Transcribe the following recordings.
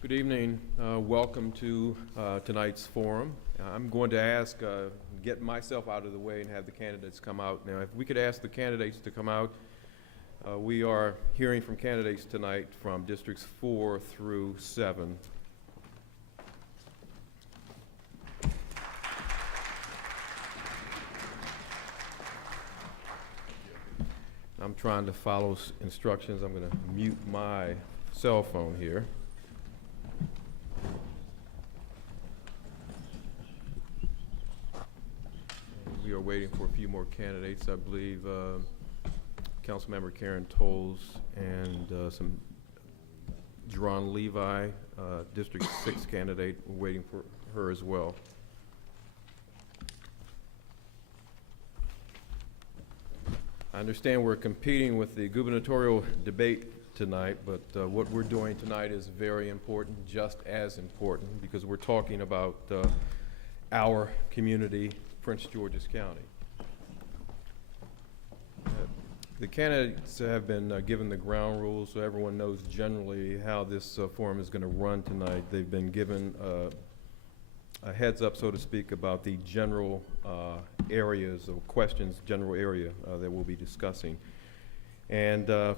Good evening. Welcome to tonight's forum. I'm going to ask, get myself out of the way and have the candidates come out. Now, if we could ask the candidates to come out, we are hearing from candidates tonight from districts 4 through 7. I'm trying to follow instructions. I'm going to mute my cell phone here. We are waiting for a few more candidates. I believe Councilmember Karen Tolles and some Jerron Levi, District 6 candidate. We're waiting for her as well. I understand we're competing with the gubernatorial debate tonight, but what we're doing tonight is very important, just as important, because we're talking about our community, Prince George's County. The candidates have been given the ground rules, so everyone knows generally how this forum is going to run tonight. They've been given a heads up, so to speak, about the general areas of questions, general area that we'll be discussing. And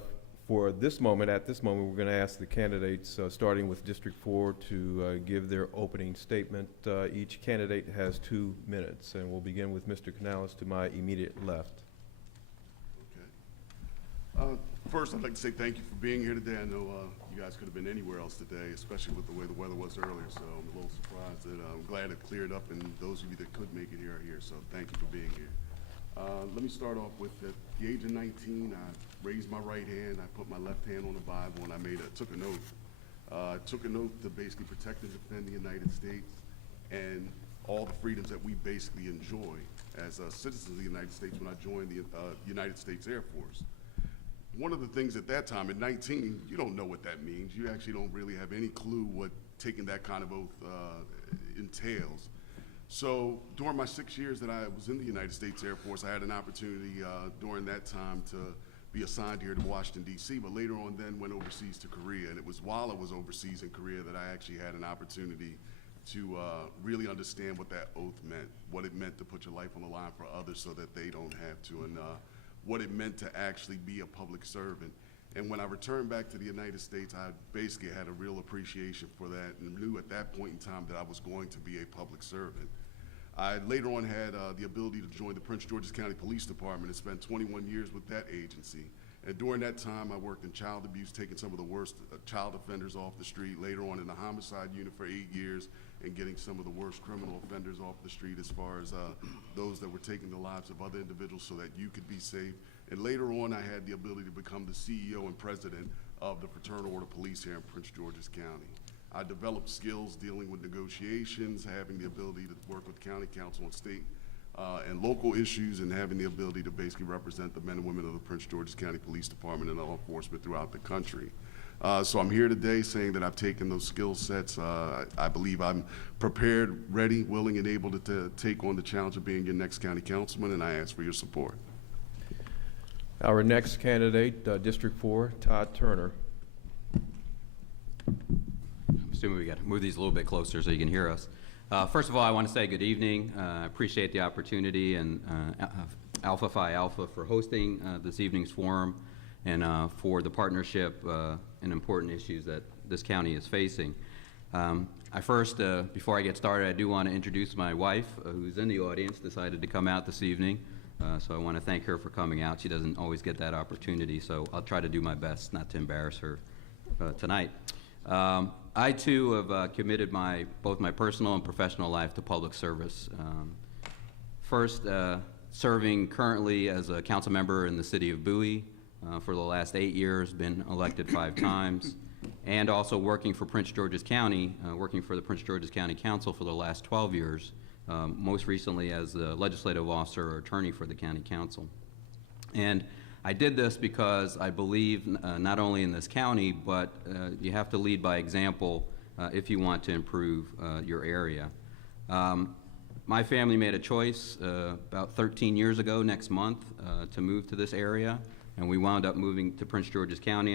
for this moment, at this moment, we're going to ask the candidates, starting with District 4, to give their opening statement. Each candidate has 2 minutes, and we'll begin with Mr. Canales to my immediate left. Okay. First, I'd like to say thank you for being here today. I know you guys could have been anywhere else today, especially with the way the weather was earlier, so I'm a little surprised that I'm glad it cleared up, and those of you that could make it here are here, so thank you for being here. Let me start off with at the age of 19, I raised my right hand, I put my left hand on the Bible, and I took an oath. I took an oath to basically protect and defend the United States and all the freedoms that we basically enjoy as citizens of the United States when I joined the United States Air Force. One of the things at that time, at 19, you don't know what that means. You actually don't really have any clue what taking that kind of oath entails. So during my 6 years that I was in the United States Air Force, I had an opportunity during that time to be assigned here to Washington, D.C., but later on then went overseas to Korea. And it was while I was overseas in Korea that I actually had an opportunity to really understand what that oath meant, what it meant to put your life on the line for others so that they don't have to, and what it meant to actually be a public servant. And when I returned back to the United States, I basically had a real appreciation for that and knew at that point in time that I was going to be a public servant. I later on had the ability to join the Prince George's County Police Department and spent 21 years with that agency. And during that time, I worked in child abuse, taking some of the worst child offenders off the street, later on in the homicide unit for 8 years, and getting some of the worst criminal offenders off the street as far as those that were taking the lives of other individuals so that you could be safe. And later on, I had the ability to become the CEO and president of the Fraternal Order Police here in Prince George's County. I developed skills dealing with negotiations, having the ability to work with county council and state and local issues, and having the ability to basically represent the men and women of the Prince George's County Police Department and law enforcement throughout the country. So I'm here today saying that I've taken those skill sets. I believe I'm prepared, ready, willing, and able to take on the challenge of being your next county councilman, and I ask for your support. Our next candidate, District 4, Todd Turner. I'm assuming we got to move these a little bit closer so you can hear us. First of all, I want to say good evening. I appreciate the opportunity and Alpha Phi Alpha for hosting this evening's forum and for the partnership and important issues that this county is facing. I first, before I get started, I do want to introduce my wife, who's in the audience, decided to come out this evening. So I want to thank her for coming out. She doesn't always get that opportunity, so I'll try to do my best not to embarrass her tonight. I too have committed both my personal and professional life to public service. First, serving currently as a council member in the city of Bowie for the last 8 years, been elected 5 times, and also working for Prince George's County, working for the Prince George's County Council for the last 12 years, most recently as the legislative officer or attorney for the county council. And I did this because I believe not only in this county, but you have to lead by example if you want to improve your area. My family made a choice about 13 years ago next month to move to this area, and we wound up moving to Prince George's County,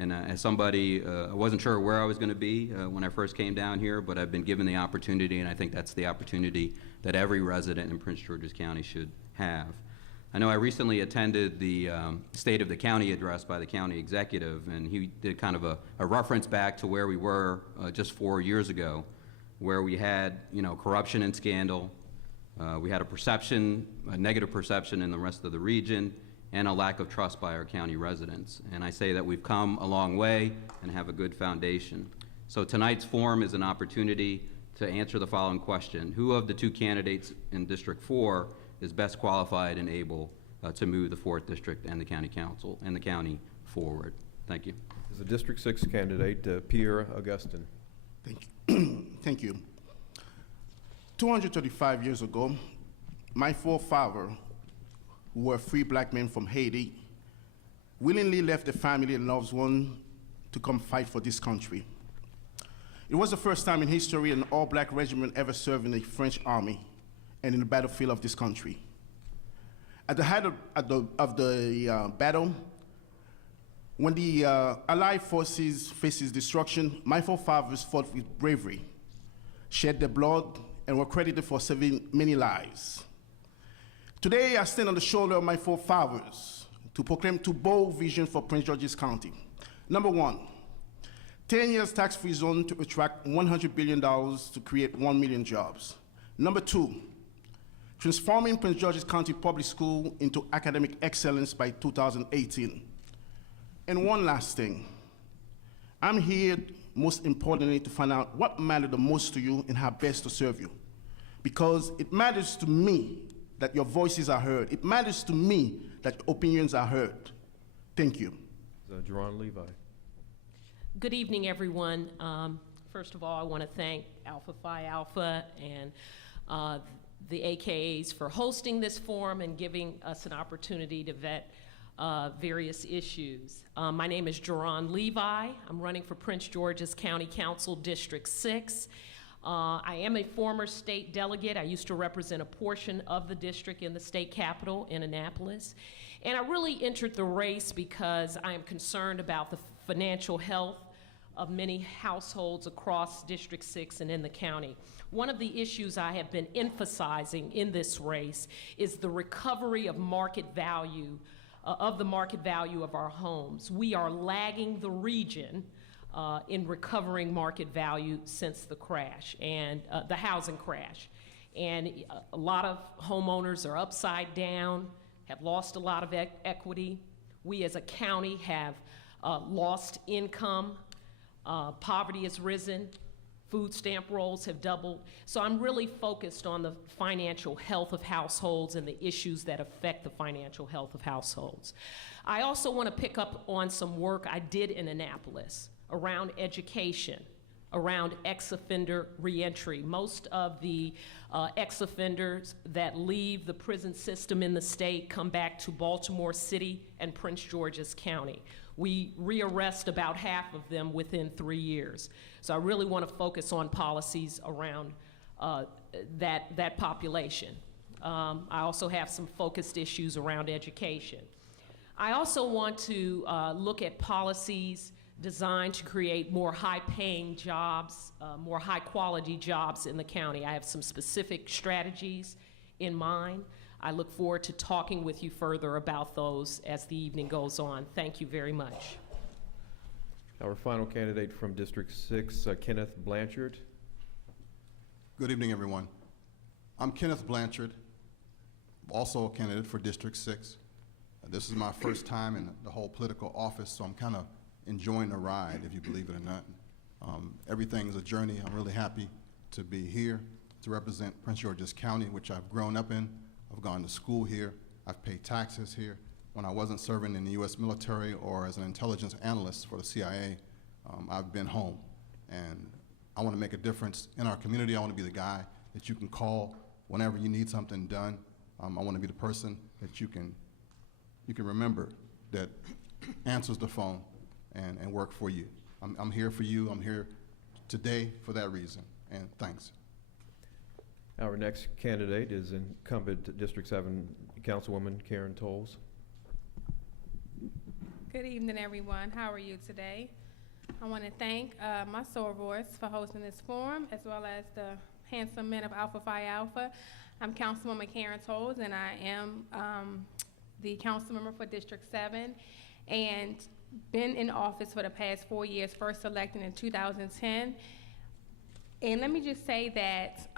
And as somebody, I wasn't sure where I was going to be when I first came down here, but I've been given the opportunity, and I think that's the opportunity that every resident in Prince George's County should have. I know I recently attended the State of the County address by the county executive, and he did kind of a reference back to where we were just 4 years ago, where we had, corruption and scandal. We had a negative perception in the rest of the region, and a lack of trust by our county residents. And I say that we've come a long way and have a good foundation. So tonight's forum is an opportunity to answer the following question: who of the two candidates in District 4 is best qualified and able to move the 4th District and the County Council and the county forward? Thank you. Is the District 6 candidate, Pierre Augustin. Thank you. Thank you. 235 years ago, my forefather, who were free black men from Haiti, willingly left their family and loved ones to come fight for this country. It was the first time in history an all-black regiment ever served in the French army and in the battlefield of this country. At the height of the battle, when the Allied forces faced destruction, my forefathers fought with bravery, shed their blood, and were credited for saving many lives. Today, I stand on the shoulder of my forefathers to proclaim two bold visions for Prince George's County. Number one, 10 years tax-free zone to attract $100 billion to create 1 million jobs. Number two, transforming Prince George's County Public School into academic excellence by 2018. And one last thing, I'm here most importantly to find out what matters the most to you and how best to serve you. Because it matters to me that your voices are heard. It matters to me that your opinions are heard. Thank you. Jerron Levi. Good evening, everyone. First of all, I want to thank Alpha Phi Alpha and the AKAs for hosting this forum and giving us an opportunity to vet various issues. My name is Jerron Levi. I'm running for Prince George's County Council District 6. I am a former state delegate. I used to represent a portion of the district in the state capital in Annapolis. And I really entered the race because I am concerned about the financial health of many households across District 6 and in the county. One of the issues I have been emphasizing in this race is the recovery of market value, of our homes. We are lagging the region in recovering market value since the crash and the housing crash. And a lot of homeowners are upside down, have lost a lot of equity. We as a county have lost income. Poverty has risen. Food stamp rolls have doubled. So I'm really focused on the financial health of households and the issues that affect the financial health of households. I also want to pick up on some work I did in Annapolis around education, around ex-offender reentry. Most of the ex-offenders that leave the prison system in the state come back to Baltimore City and Prince George's County. We rearrest about half of them within 3 years. So I really want to focus on policies around that population. I also have some focused issues around education. I also want to look at policies designed to create more high-paying jobs, more high-quality jobs in the county. I have some specific strategies in mind. I look forward to talking with you further about those as the evening goes on. Thank you very much. Our final candidate from District 6, Kenneth Blanchard. Good evening, everyone. I'm Kenneth Blanchard, also a candidate for District 6. This is my first time in the whole political office, so I'm kind of enjoying the ride, if you believe it or not. Everything's a journey. I'm really happy to be here to represent Prince George's County, which I've grown up in. I've gone to school here. I've paid taxes here. When I wasn't serving in the U.S. military or as an intelligence analyst for the CIA, I've been home. And I want to make a difference in our community. I want to be the guy that you can call whenever you need something done. I want to be the person that you can remember that answers the phone and work for you. I'm here for you. I'm here today for that reason. And thanks. Our next candidate is incumbent District 7 Councilwoman Karen Tolles. Good evening, everyone. How are you today? I want to thank my sorors for hosting this forum, as well as the handsome men of Alpha Phi Alpha. I'm Councilwoman Karen Tolles, and I am the council member for District 7, and been in office for the past 4 years, first elected in 2010. And let me just say that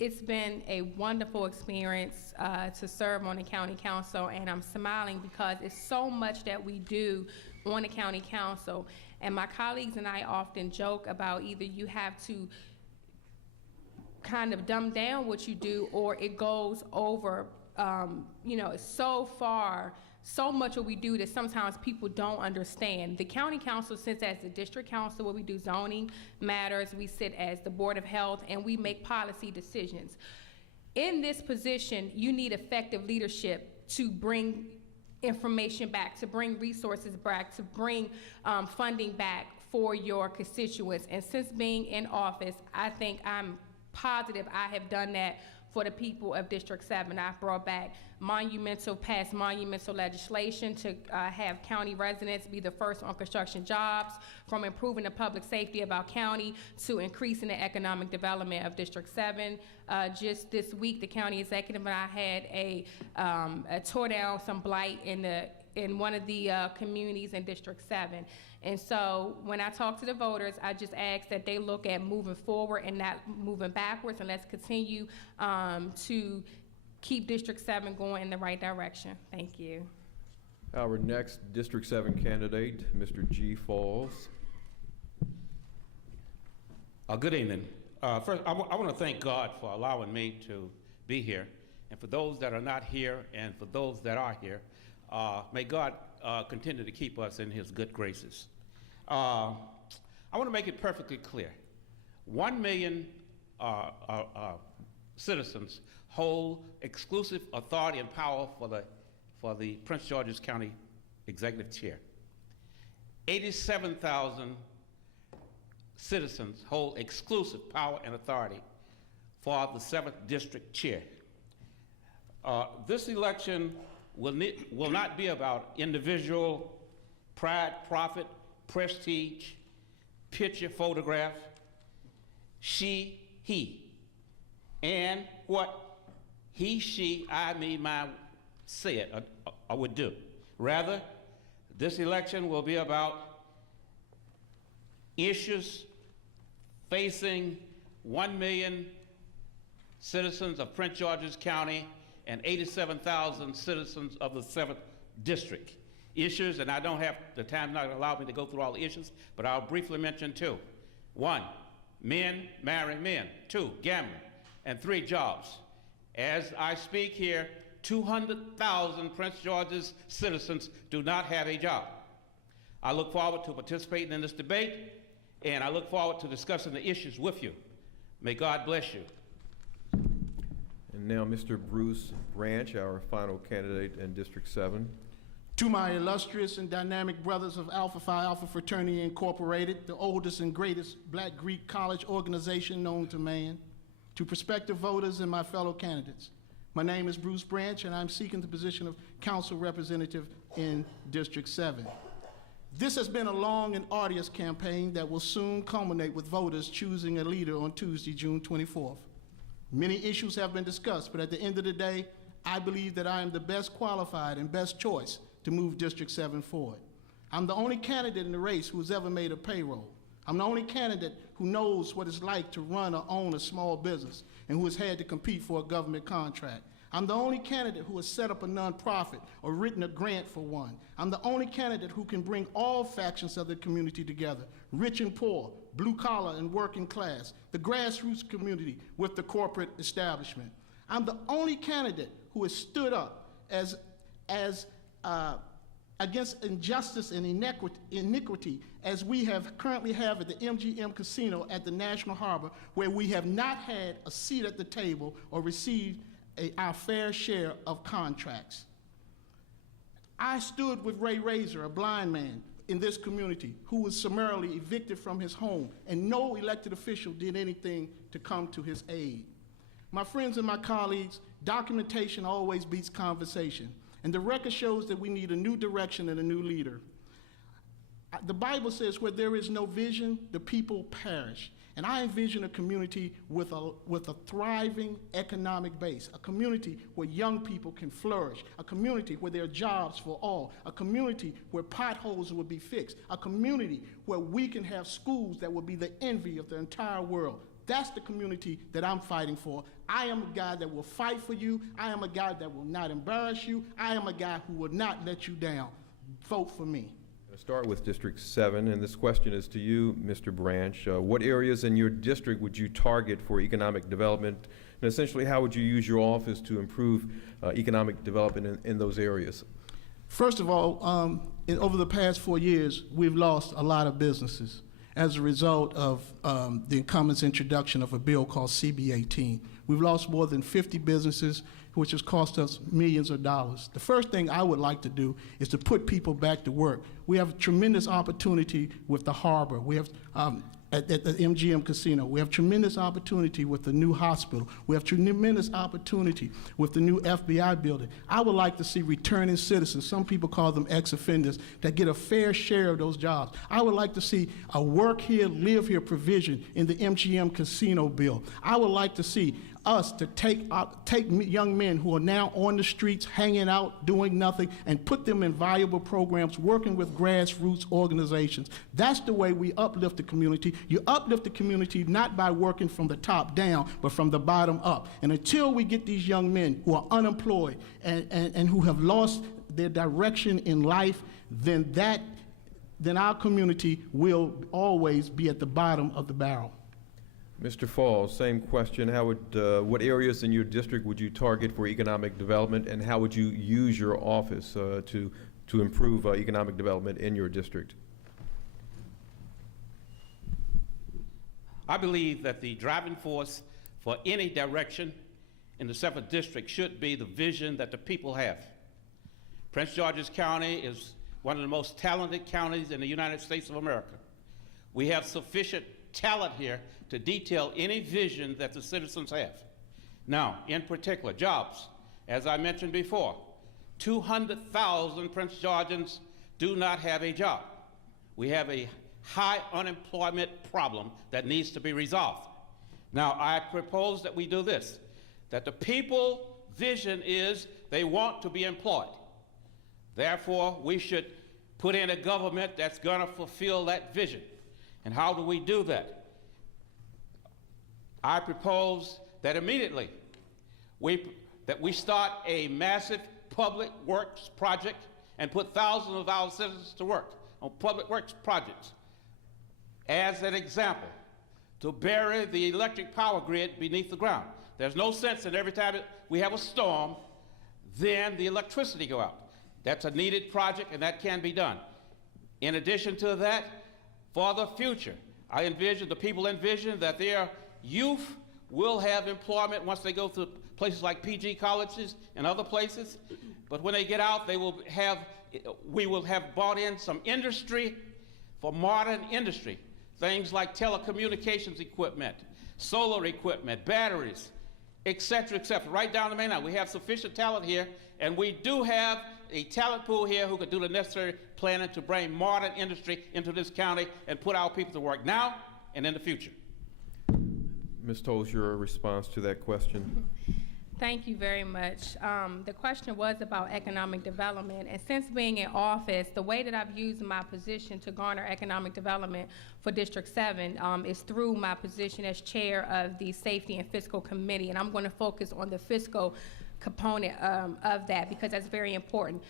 it's been a wonderful experience to serve on the county council, and I'm smiling because it's so much that we do on the county council. And my colleagues and I often joke about either you have to kind of dumb down what you do, or it goes over, you know, so far, so much what we do that sometimes people don't understand. The county council sits as the district council where we do zoning matters. We sit as the board of health, and we make policy decisions. In this position, you need effective leadership to bring information back, to bring resources back, to bring funding back for your constituents. And since being in office, I think I'm positive I have done that for the people of District 7. I've brought back passed monumental legislation to have county residents be the first on construction jobs, from improving the public safety of our county to increasing the economic development of District 7. Just this week, the county executive and I had a tore down some blight in one of the communities in District 7. And so when I talk to the voters, I just ask that they look at moving forward and not moving backwards, and let's continue to keep District 7 going in the right direction. Thank you. Our next District 7 candidate, Mr. G. Falls. Good evening. First, I want to thank God for allowing me to be here. And for those that are not here, and for those that are here, may God continue to keep us in his good graces. I want to make it perfectly clear. 1 million citizens hold exclusive authority and power for the Prince George's County Executive Chair. 87,000 citizens hold exclusive power and authority for the 7th District Chair. This election will not be about individual pride, profit, prestige, picture, photograph, she, he, and what he, she, I, me, my said or would do. Rather, this election will be about issues facing 1 million citizens of Prince George's County and 87,000 citizens of the 7th District. Issues, and I don't have, the time's not gonna allow me to go through all the issues, but I'll briefly mention 2. 1, men marry men. 2, gambling. And 3, jobs. As I speak here, 200,000 Prince George's citizens do not have a job. I look forward to participating in this debate, and I look forward to discussing the issues with you. May God bless you. And now Mr. Bruce Branch, our final candidate in District 7. To my illustrious and dynamic brothers of Alpha Phi Alpha Fraternity Incorporated, the oldest and greatest Black Greek college organization known to man, to prospective voters and my fellow candidates, my name is Bruce Branch, and I'm seeking the position of council representative in District 7. This has been a long and arduous campaign that will soon culminate with voters choosing a leader on Tuesday, June 24th. Many issues have been discussed, but at the end of the day, I believe that I am the best qualified and best choice to move District 7 forward. I'm the only candidate in the race who has ever made a payroll. I'm the only candidate who knows what it's like to run or own a small business and who has had to compete for a government contract. I'm the only candidate who has set up a nonprofit or written a grant for one. I'm the only candidate who can bring all factions of the community together, rich and poor, blue collar and working class, the grassroots community with the corporate establishment. I'm the only candidate who has stood up against injustice and iniquity as we currently have at the MGM Casino at the National Harbor, where we have not had a seat at the table or received our fair share of contracts. I stood with Ray Razor, a blind man in this community who was summarily evicted from his home, and no elected official did anything to come to his aid. My friends and my colleagues, documentation always beats conversation. And the record shows that we need a new direction and a new leader. The Bible says where there is no vision, the people perish. And I envision a community with a thriving economic base, a community where young people can flourish, a community where there are jobs for all, a community where potholes will be fixed, a community where we can have schools that will be the envy of the entire world. That's the community that I'm fighting for. I am a guy that will fight for you. I am a guy that will not embarrass you. I am a guy who will not let you down. Vote for me. I'll start with District 7, and this question is to you, Mr. Branch. What areas in your district would you target for economic development? And essentially, how would you use your office to improve economic development in those areas? First of all, over the past 4 years, we've lost a lot of businesses as a result of the incumbent's introduction of a bill called CB 18. We've lost more than 50 businesses, which has cost us millions of dollars. The first thing I would like to do is to put people back to work. We have a tremendous opportunity with the harbor. We have at the MGM Casino. We have tremendous opportunity with the new hospital. We have tremendous opportunity with the new FBI building. I would like to see returning citizens, some people call them ex-offenders, that get a fair share of those jobs. I would like to see a work here, live here provision in the MGM Casino bill. I would like to see us to take young men who are now on the streets, hanging out, doing nothing, and put them in valuable programs, working with grassroots organizations. That's the way we uplift the community. You uplift the community not by working from the top down, but from the bottom up. And until we get these young men who are unemployed and who have lost their direction in life, then our community will always be at the bottom of the barrel. Mr. Falls, same question. How would, what areas in your district would you target for economic development, and how would you use your office to improve economic development in your district? I believe that the driving force for any direction in the 7th District should be the vision that the people have. Prince George's County is one of the most talented counties in the United States of America. We have sufficient talent here to detail any vision that the citizens have. Now, in particular, jobs. As I mentioned before, 200,000 Prince Georgians do not have a job. We have a high unemployment problem that needs to be resolved. Now, I propose that we do this, that the people vision is they want to be employed. Therefore, we should put in a government that's going to fulfill that vision. And how do we do that? I propose that immediately that we start a massive public works project and put thousands of our citizens to work on public works projects. As an example, to bury the electric power grid beneath the ground. There's no sense in every time we have a storm, then the electricity go out. That's a needed project, and that can be done. In addition to that, for the future, the people envision that their youth will have employment once they go to places like PG colleges and other places. But when they get out, we will have brought in some industry for modern industry. Things like telecommunications equipment, solar equipment, batteries, et cetera, right down the main line. We have sufficient talent here, and we do have a talent pool here who could do the necessary planning to bring modern industry into this county and put our people to work now and in the future. Ms. Toles, your response to that question? Thank you very much. The question was about economic development, and since being in office, the way that I've used my position to garner economic development for District 7 is through my position as chair of the Safety and Fiscal Committee, and I'm going to focus on the fiscal component of that because that's very important.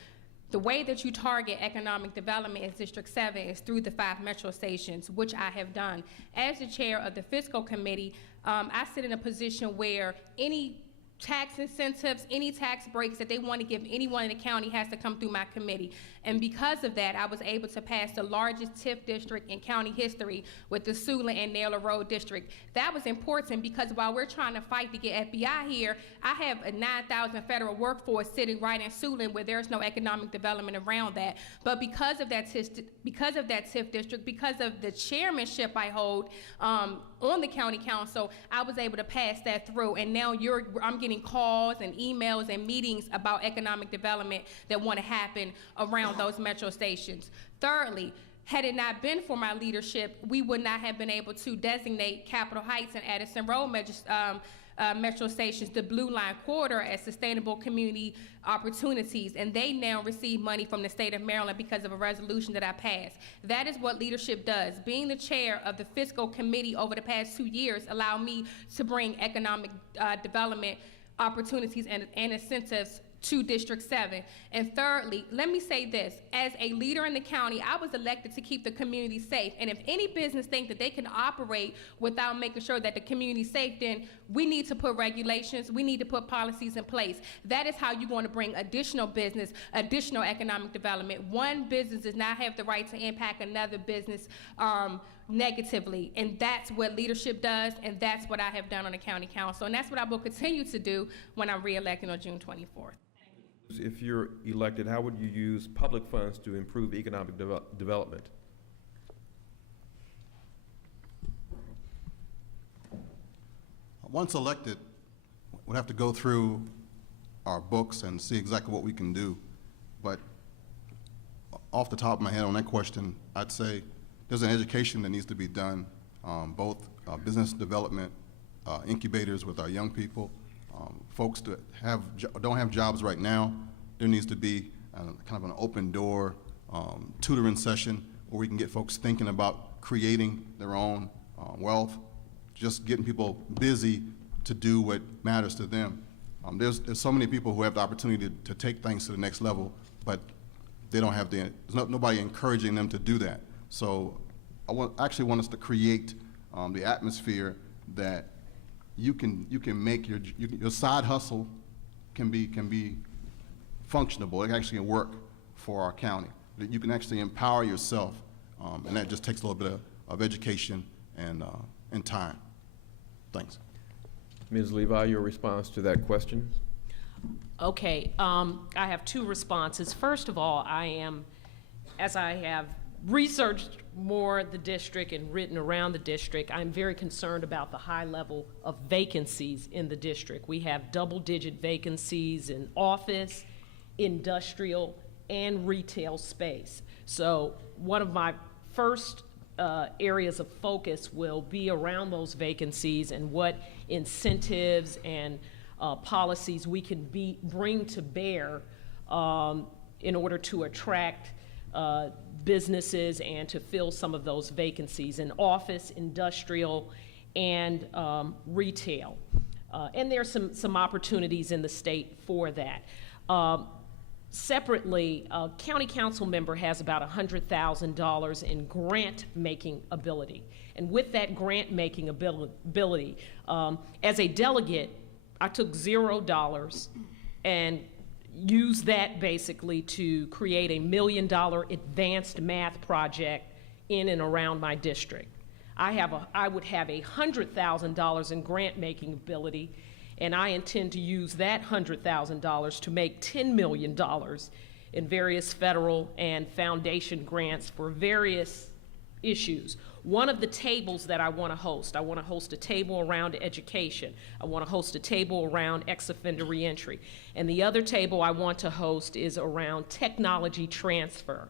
The way that you target economic development in District 7 is through the 5 metro stations, which I have done. As the chair of the Fiscal Committee, I sit in a position where any tax incentives, any tax breaks that they want to give anyone in the county has to come through my committee. And because of that, I was able to pass the largest TIF district in county history with the Siouxland and Naylor Road district. That was important because while we're trying to fight to get FBI here, I have a 9,000 federal workforce sitting right in Siouxland where there's no economic development around that. But because of that TIF district, because of the chairmanship I hold on the county council, I was able to pass that through. And now I'm getting calls and emails and meetings about economic development that want to happen around those metro stations. Thirdly, had it not been for my leadership, we would not have been able to designate Capitol Heights and Addison Road metro stations, the Blue Line Corridor, as sustainable community opportunities, and they now receive money from the state of Maryland because of a resolution that I passed. That is what leadership does. Being the chair of the fiscal committee over the past 2 years allowed me to bring economic development opportunities and incentives to District 7. And thirdly, let me say this, as a leader in the county, I was elected to keep the community safe. And if any business think that they can operate without making sure that the community's safe, then we need to put regulations, we need to put policies in place. That is how you're going to bring additional business, additional economic development. One business does not have the right to impact another business negatively, and that's what leadership does, and that's what I have done on the county council, and that's what I will continue to do when I'm reelected on June 24th. If you're elected, how would you use public funds to improve economic development? Once elected, we'll have to go through our books and see exactly what we can do. But off the top of my head on that question, I'd say there's an education that needs to be done, both business development, incubators with our young people, folks that don't have jobs right now. There needs to be kind of an open door tutoring session where we can get folks thinking about creating their own wealth, just getting people busy to do what matters to them. There's so many people who have the opportunity to take things to the next level, but they don't have there's nobody encouraging them to do that. So I actually want us to create the atmosphere that you can make your side hustle can be functionable. It actually can work for our county. That you can actually empower yourself, and that just takes a little bit of education and time. Thanks. Ms. Levi, your response to that question? Okay, I have two responses. First of all, as I have researched more the district and written around the district, I'm very concerned about the high level of vacancies in the district. We have double-digit vacancies in office, industrial, and retail space. So one of my first areas of focus will be around those vacancies and what incentives and policies we can bring to bear in order to attract businesses and to fill some of those vacancies in office, industrial, and retail. And there's some opportunities in the state for that. Separately, a county council member has about $100,000 in grant-making ability. And with that grant-making ability, as a delegate, I took $0 and used that basically to create a $1 million advanced math project in and around my district. I would have $100,000 in grant-making ability, and I intend to use that $100,000 to make $10 million in various federal and foundation grants for various issues. One of the tables that I want to host a table around education. I want to host a table around ex-offender reentry. And the other table I want to host is around technology transfer.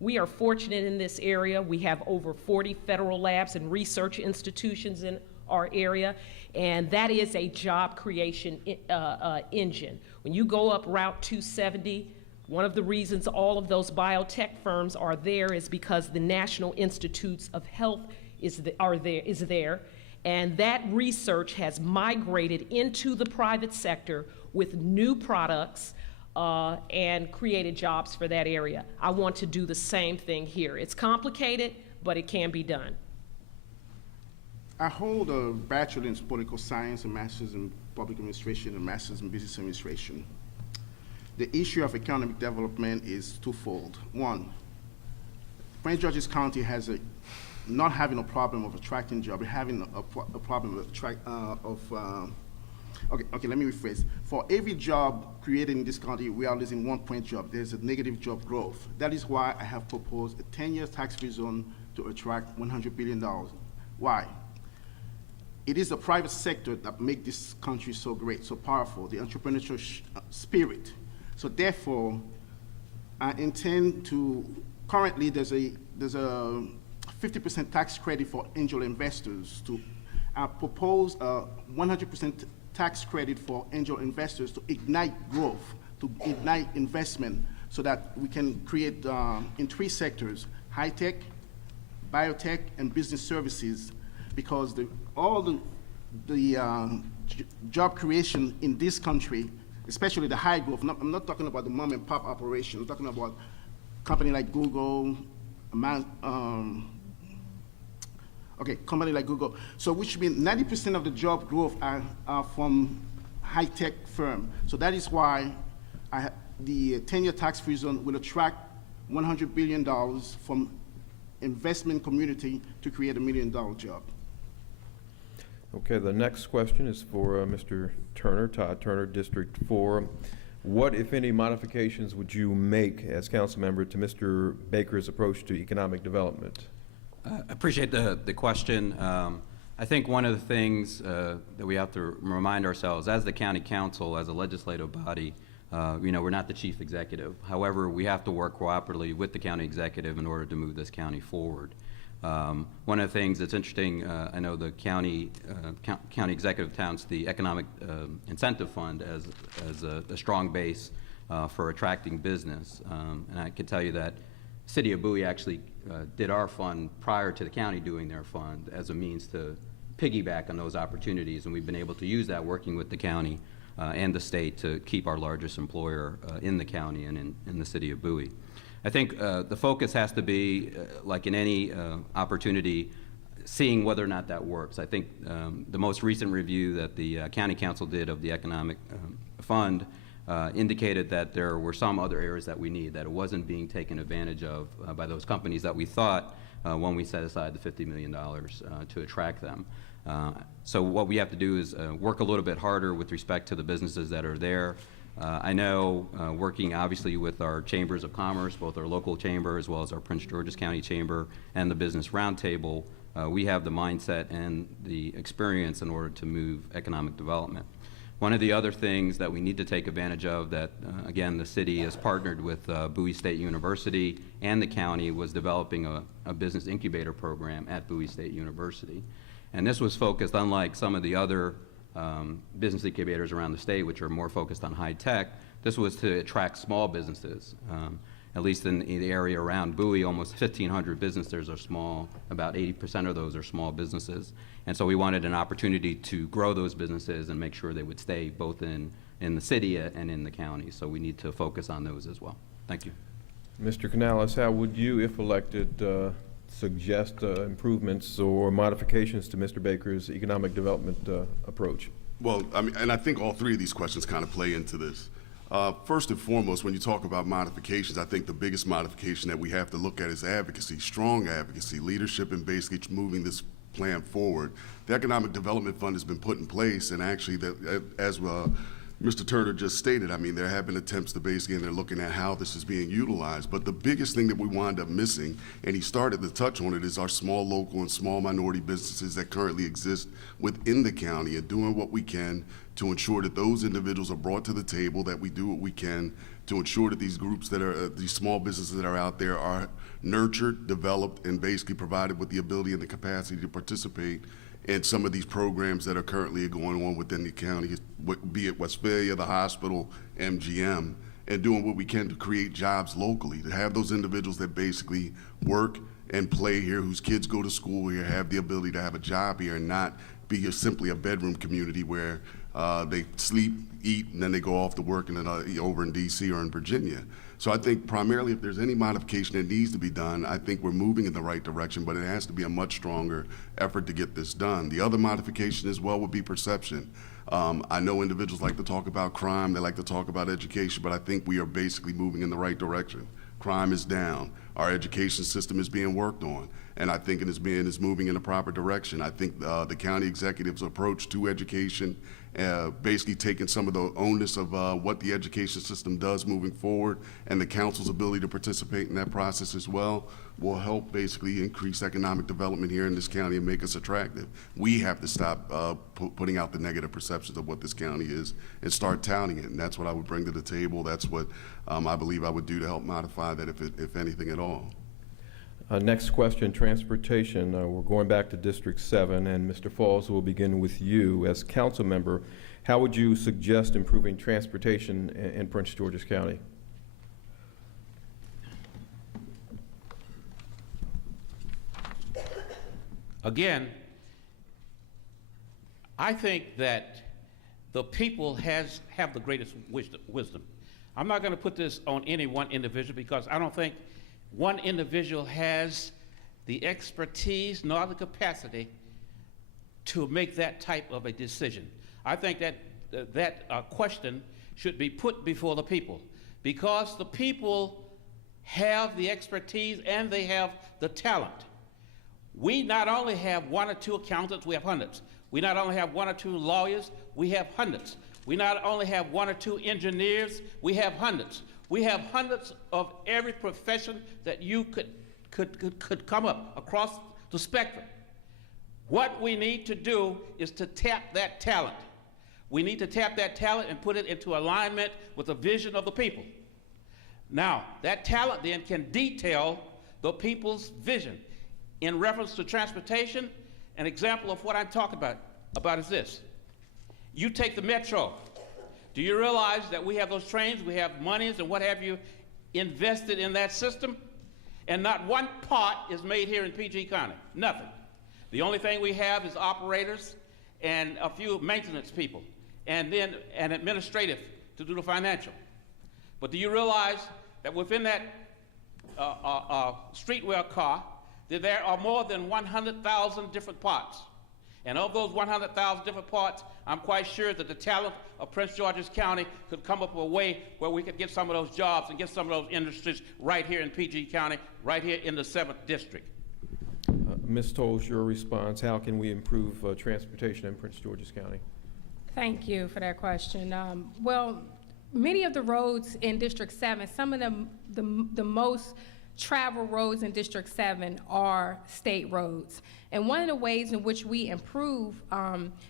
We are fortunate in this area. We have over 40 federal labs and research institutions in our area, and that is a job creation engine. When you go up Route 270, one of the reasons all of those biotech firms are there is because the National Institutes of Health is there, and that research has migrated into the private sector with new products and created jobs for that area. I want to do the same thing here. It's complicated, but it can be done. I hold a bachelor in political science, a master's in public administration, and a master's in business administration. The issue of economic development is twofold. One, Prince George's County has not having a problem of attracting jobs, but having a problem of okay, let me rephrase. For every job created in this county, we are losing 1 point job. There's a negative job growth. That is why I have proposed a 10-year tax-free zone to attract $100 billion. Why? it is the private sector that make this country so great, so powerful, the entrepreneurial spirit. So therefore, I intend to, currently there's a 50% tax credit for angel investors. I propose a 100% tax credit for angel investors to ignite growth, to ignite investment, so that we can create in 3 sectors: high tech, biotech, and business services, because all the job creation in this country, especially the high growth, I'm not talking about the mom and pop operation, I'm talking about company like Google, company like Google. So which means 90% of the job growth are from high tech firm. So that is why the 10-year tax-free zone will attract $100 billion from investment community to create $1 million job. Okay, the next question is for Mr. Turner, Todd Turner, District 4. What, if any, modifications would you make as council member to Mr. Baker's approach to economic development? I appreciate the question. I think one of the things that we have to remind ourselves, as the county council, as a legislative body, we're not the chief executive. However, we have to work cooperatively with the county executive in order to move this county forward. One of the things that's interesting, I know the county executive touts the Economic Incentive Fund as a strong base for attracting business. And I can tell you that City of Bowie actually did our fund prior to the county doing their fund as a means to piggyback on those opportunities, and we've been able to use that working with the county and the state to keep our largest employer in the county and in the City of Bowie. I think the focus has to be, like in any opportunity, seeing whether or not that works. I think the most recent review that the county council did of the economic fund indicated that there were some other areas that we need, that it wasn't being taken advantage of by those companies that we thought when we set aside the $50 million to attract them. So what we have to do is work a little bit harder with respect to the businesses that are there. I know, working obviously with our chambers of commerce, both our local chamber as well as our Prince George's County Chamber and the Business Roundtable, we have the mindset and the experience in order to move economic development. One of the other things that we need to take advantage of that, again, the city has partnered with Bowie State University and the county, was developing a business incubator program at Bowie State University. And this was focused, unlike some of the other business incubators around the state, which are more focused on high tech, this was to attract small businesses. At least in the area around Bowie, almost 1,500 businesses are small. About 80% of those are small businesses. And so we wanted an opportunity to grow those businesses and make sure they would stay both in the city and in the county. So we need to focus on those as well. Thank you. Mr. Canales, how would you, if elected, suggest improvements or modifications to Mr. Baker's economic development approach? Well, I mean, and I think all 3 of these questions kind of play into this. First and foremost, when you talk about modifications, I think the biggest modification that we have to look at is advocacy, strong advocacy, leadership, and basically moving this plan forward. The Economic Development Fund has been put in place, and actually, as Mr. Turner just stated, I mean, there have been attempts to basically, and they're looking at how this is being utilized. But the biggest thing that we wind up missing, and he started to touch on it, is our small local and small minority businesses that currently exist within the county, and doing what we can to ensure that those individuals are brought to the table, that we do what we can to ensure that these groups that are, these small businesses that are out there are nurtured, developed, and basically provided with the ability and the capacity to participate in some of these programs that are currently going on within the county, be it Westphalia, the hospital, MGM, and doing what we can to create jobs locally, to have those individuals that basically work and play here, whose kids go to school here, have the ability to have a job here and not be simply a bedroom community where they sleep, eat, and then they go off to work over in DC or in Virginia. So I think primarily if there's any modification that needs to be done, I think we're moving in the right direction, but it has to be a much stronger effort to get this done. The other modification as well would be perception. I know individuals like to talk about crime, they like to talk about education, but I think we are basically moving in the right direction. Crime is down. Our education system is being worked on, and I think it is moving in the proper direction. I think the county executive's approach to education, basically taking some of the onus of what the education system does moving forward, and the council's ability to participate in that process as well, will help basically increase economic development here in this county and make us attractive. We have to stop putting out the negative perceptions of what this county is and start touting it, and that's what I would bring to the table. That's what I believe I would do to help modify that, if anything at all. Next question, transportation. We're going back to District 7, and Mr. Falls, will begin with you. As council member, how would you suggest improving transportation in Prince George's County? Again, I think that the people have the greatest wisdom. I'm not going to put this on any one individual, because I don't think one individual has the expertise nor the capacity to make that type of a decision. I think that that question should be put before the people, because the people have the expertise and they have the talent. We not only have one or two accountants, we have hundreds. We not only have one or two lawyers, we have hundreds. We not only have one or two engineers, we have hundreds. We have hundreds of every profession that you could come up across the spectrum. What we need to do is to tap that talent. We need to tap that talent and put it into alignment with the vision of the people. Now, that talent then can detail the people's vision. In reference to transportation, an example of what I'm talking about is this. You take the metro. Do you realize that we have those trains, we have monies and what have you invested in that system? And not one part is made here in PG County, nothing. The only thing we have is operators and a few maintenance people, and then an administrative to do the financial. But do you realize that within that streetwear car, that there are more than 100,000 different parts? And of those 100,000 different parts, I'm quite sure that the talent of Prince George's County could come up with a way where we could get some of those jobs and get some of those industries right here in PG County, right here in the 7th District. Ms. Tolles, your response. How can we improve transportation in Prince George's County? Thank you for that question. Well, many of the roads in District 7, some of them, the most travel roads in District 7 are state roads. And one of the ways in which we improve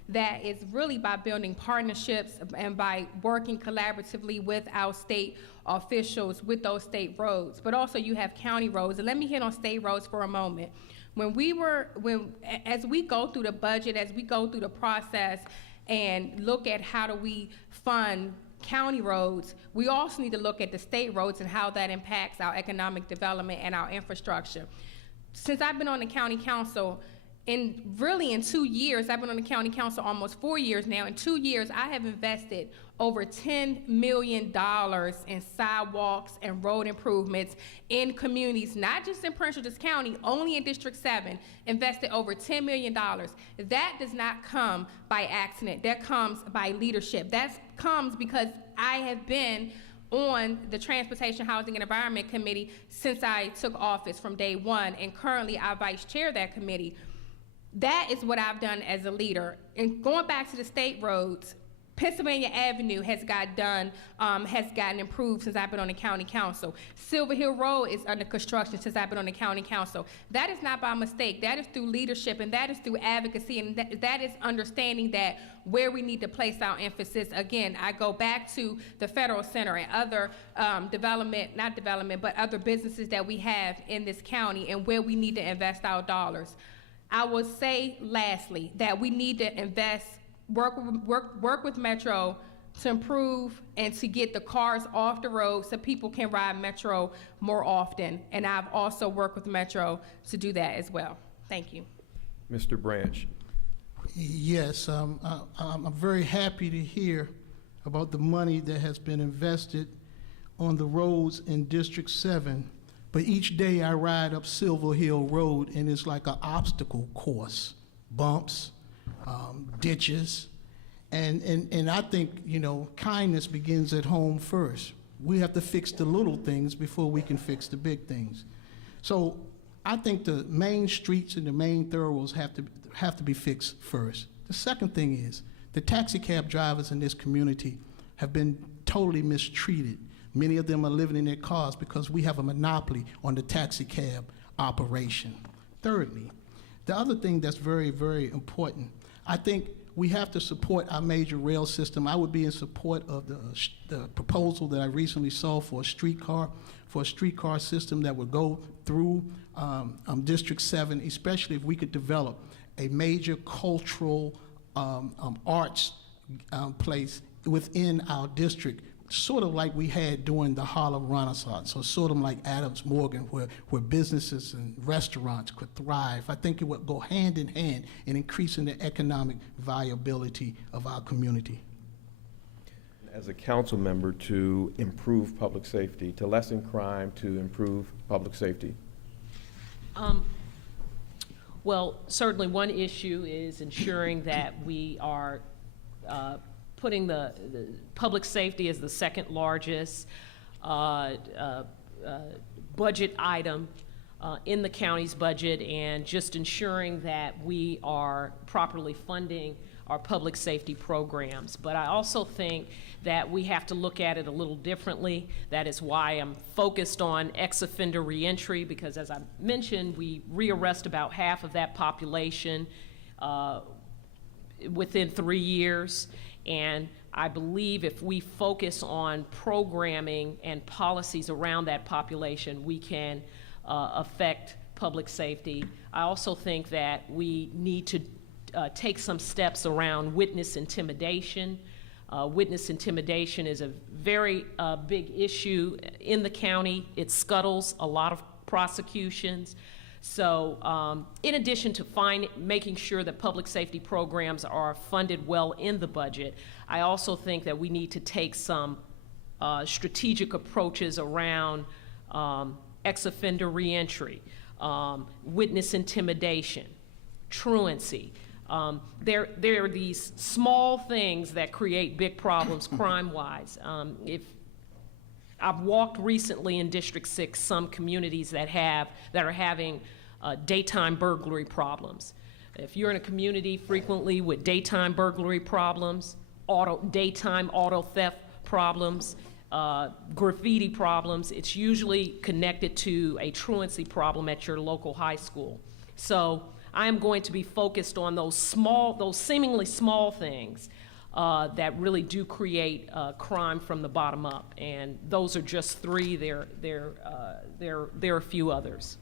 that is really by building partnerships and by working collaboratively with our state officials with those state roads. But also you have county roads. And let me hit on state roads for a moment. As we go through the budget, as we go through the process and look at how do we fund county roads, we also need to look at the state roads and how that impacts our economic development and our infrastructure. Since I've been on the county council, in 2 years, I've been on the county council almost 4 years now. In 2 years, I have invested over $10 million in sidewalks and road improvements in communities, not just in Prince George's County, only in District 7, invested over $10 million. That does not come by accident. That comes by leadership. That comes because I have been on the Transportation, Housing, and Environment Committee since I took office from day one, and currently I vice chair that committee. That is what I've done as a leader. And going back to the state roads, Pennsylvania Avenue has gotten improved since I've been on the county council. Silver Hill Road is under construction since I've been on the county council. That is not by mistake. That is through leadership, and that is through advocacy, and that is understanding that where we need to place our emphasis. Again, I go back to the Federal Center and other other businesses that we have in this county and where we need to invest our dollars. I will say lastly that we need to invest, work with Metro to improve and to get the cars off the road so people can ride Metro more often. And I've also worked with Metro to do that as well. Thank you. Mr. Branch. Yes, I'm very happy to hear about the money that has been invested on the roads in District 7. But each day I ride up Silver Hill Road and it's like an obstacle course, bumps, ditches. And I think, kindness begins at home first. We have to fix the little things before we can fix the big things. So I think the main streets and the main thoroughfares have to be fixed first. The second thing is the taxi cab drivers in this community have been totally mistreated. Many of them are living in their cars because we have a monopoly on the taxi cab operation. Thirdly, the other thing that's very, very important, I think we have to support our major rail system. I would be in support of the proposal that I recently saw for a streetcar system that would go through District 7, especially if we could develop a major cultural arts place within our district, sort of like we had during the Harlem Renaissance, so sort of like Adams Morgan, where businesses and restaurants could thrive. I think it would go hand in hand in increasing the economic viability of our community. As a council member, to improve public safety, to lessen crime, to improve public safety? Well, certainly one issue is ensuring that we are putting the public safety as the second largest budget item in the county's budget, and just ensuring that we are properly funding our public safety programs. But I also think that we have to look at it a little differently. That is why I'm focused on ex-offender reentry, because as I mentioned, we rearrest about half of that population within 3 years. And I believe if we focus on programming and policies around that population, we can affect public safety. I also think that we need to take some steps around witness intimidation. Witness intimidation is a very big issue in the county. It scuttles a lot of prosecutions. So in addition to making sure that public safety programs are funded well in the budget, I also think that we need to take some strategic approaches around ex-offender reentry, witness intimidation, truancy. There are these small things that create big problems crime-wise. I've walked recently in District 6 some communities that are having daytime burglary problems. If you're in a community frequently with daytime burglary problems, daytime auto theft problems, graffiti problems, it's usually connected to a truancy problem at your local high school. So I am going to be focused on those seemingly small things that really do create crime from the bottom up, and those are just three. There are a few others.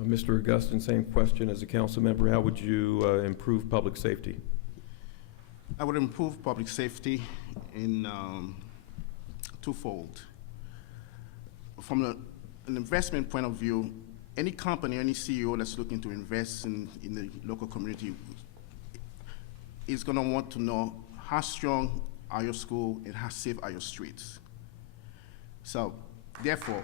Mr. Augustin, same question as a council member. How would you improve public safety? I would improve public safety in twofold. From an investment point of view, any company, any CEO that's looking to invest in the local community is going to want to know how strong are your schools and how safe are your streets. So, therefore,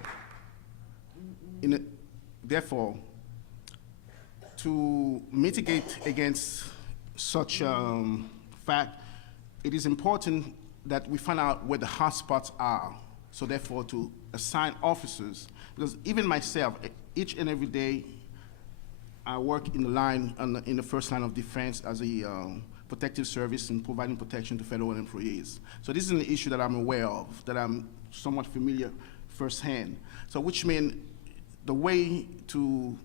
to mitigate against such fact, it is important that we find out where the hotspots are. So therefore, to assign officers, because even myself, each and every day, I work in the line, in the first line of defense as a protective service and providing protection to federal employees. So this is an issue that I'm aware of, that I'm somewhat familiar firsthand. So which means the way to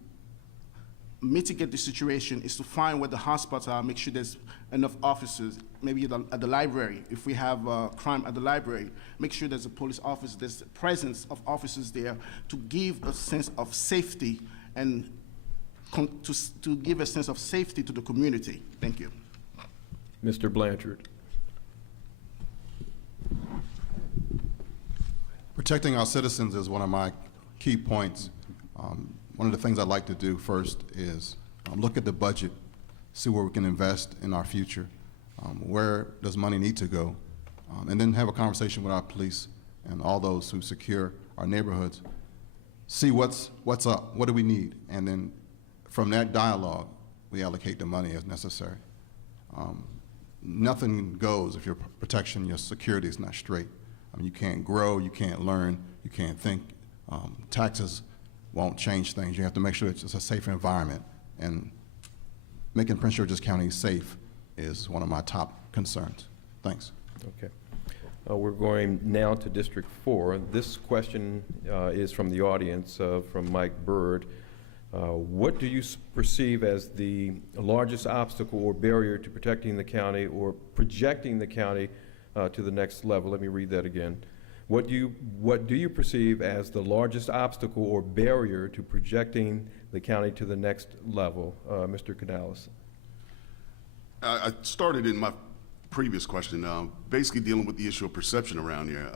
mitigate the situation is to find where the hotspots are, make sure there's enough officers, maybe at the library. If we have crime at the library, make sure there's a police officer, there's a presence of officers there to give a sense of safety and to give a sense of safety to the community. Thank you. Mr. Blanchard. Protecting our citizens is one of my key points. One of the things I'd like to do first is look at the budget, see where we can invest in our future, where does money need to go, and then have a conversation with our police and all those who secure our neighborhoods, see what's up, what do we need, and then from that dialogue, we allocate the money as necessary. Nothing goes if your protection, your security is not straight. You can't grow, you can't learn, you can't think. Taxes won't change things. You have to make sure it's a safe environment. And making Prince George's County safe is one of my top concerns. Thanks. Okay. We're going now to District 4. This question is from the audience, from Mike Bird. What do you perceive as the largest obstacle or barrier to protecting the county or projecting the county to the next level? Let me read that again. What do you perceive as the largest obstacle or barrier to projecting the county to the next level? Mr. Canales. I started in my previous question, basically dealing with the issue of perception around here.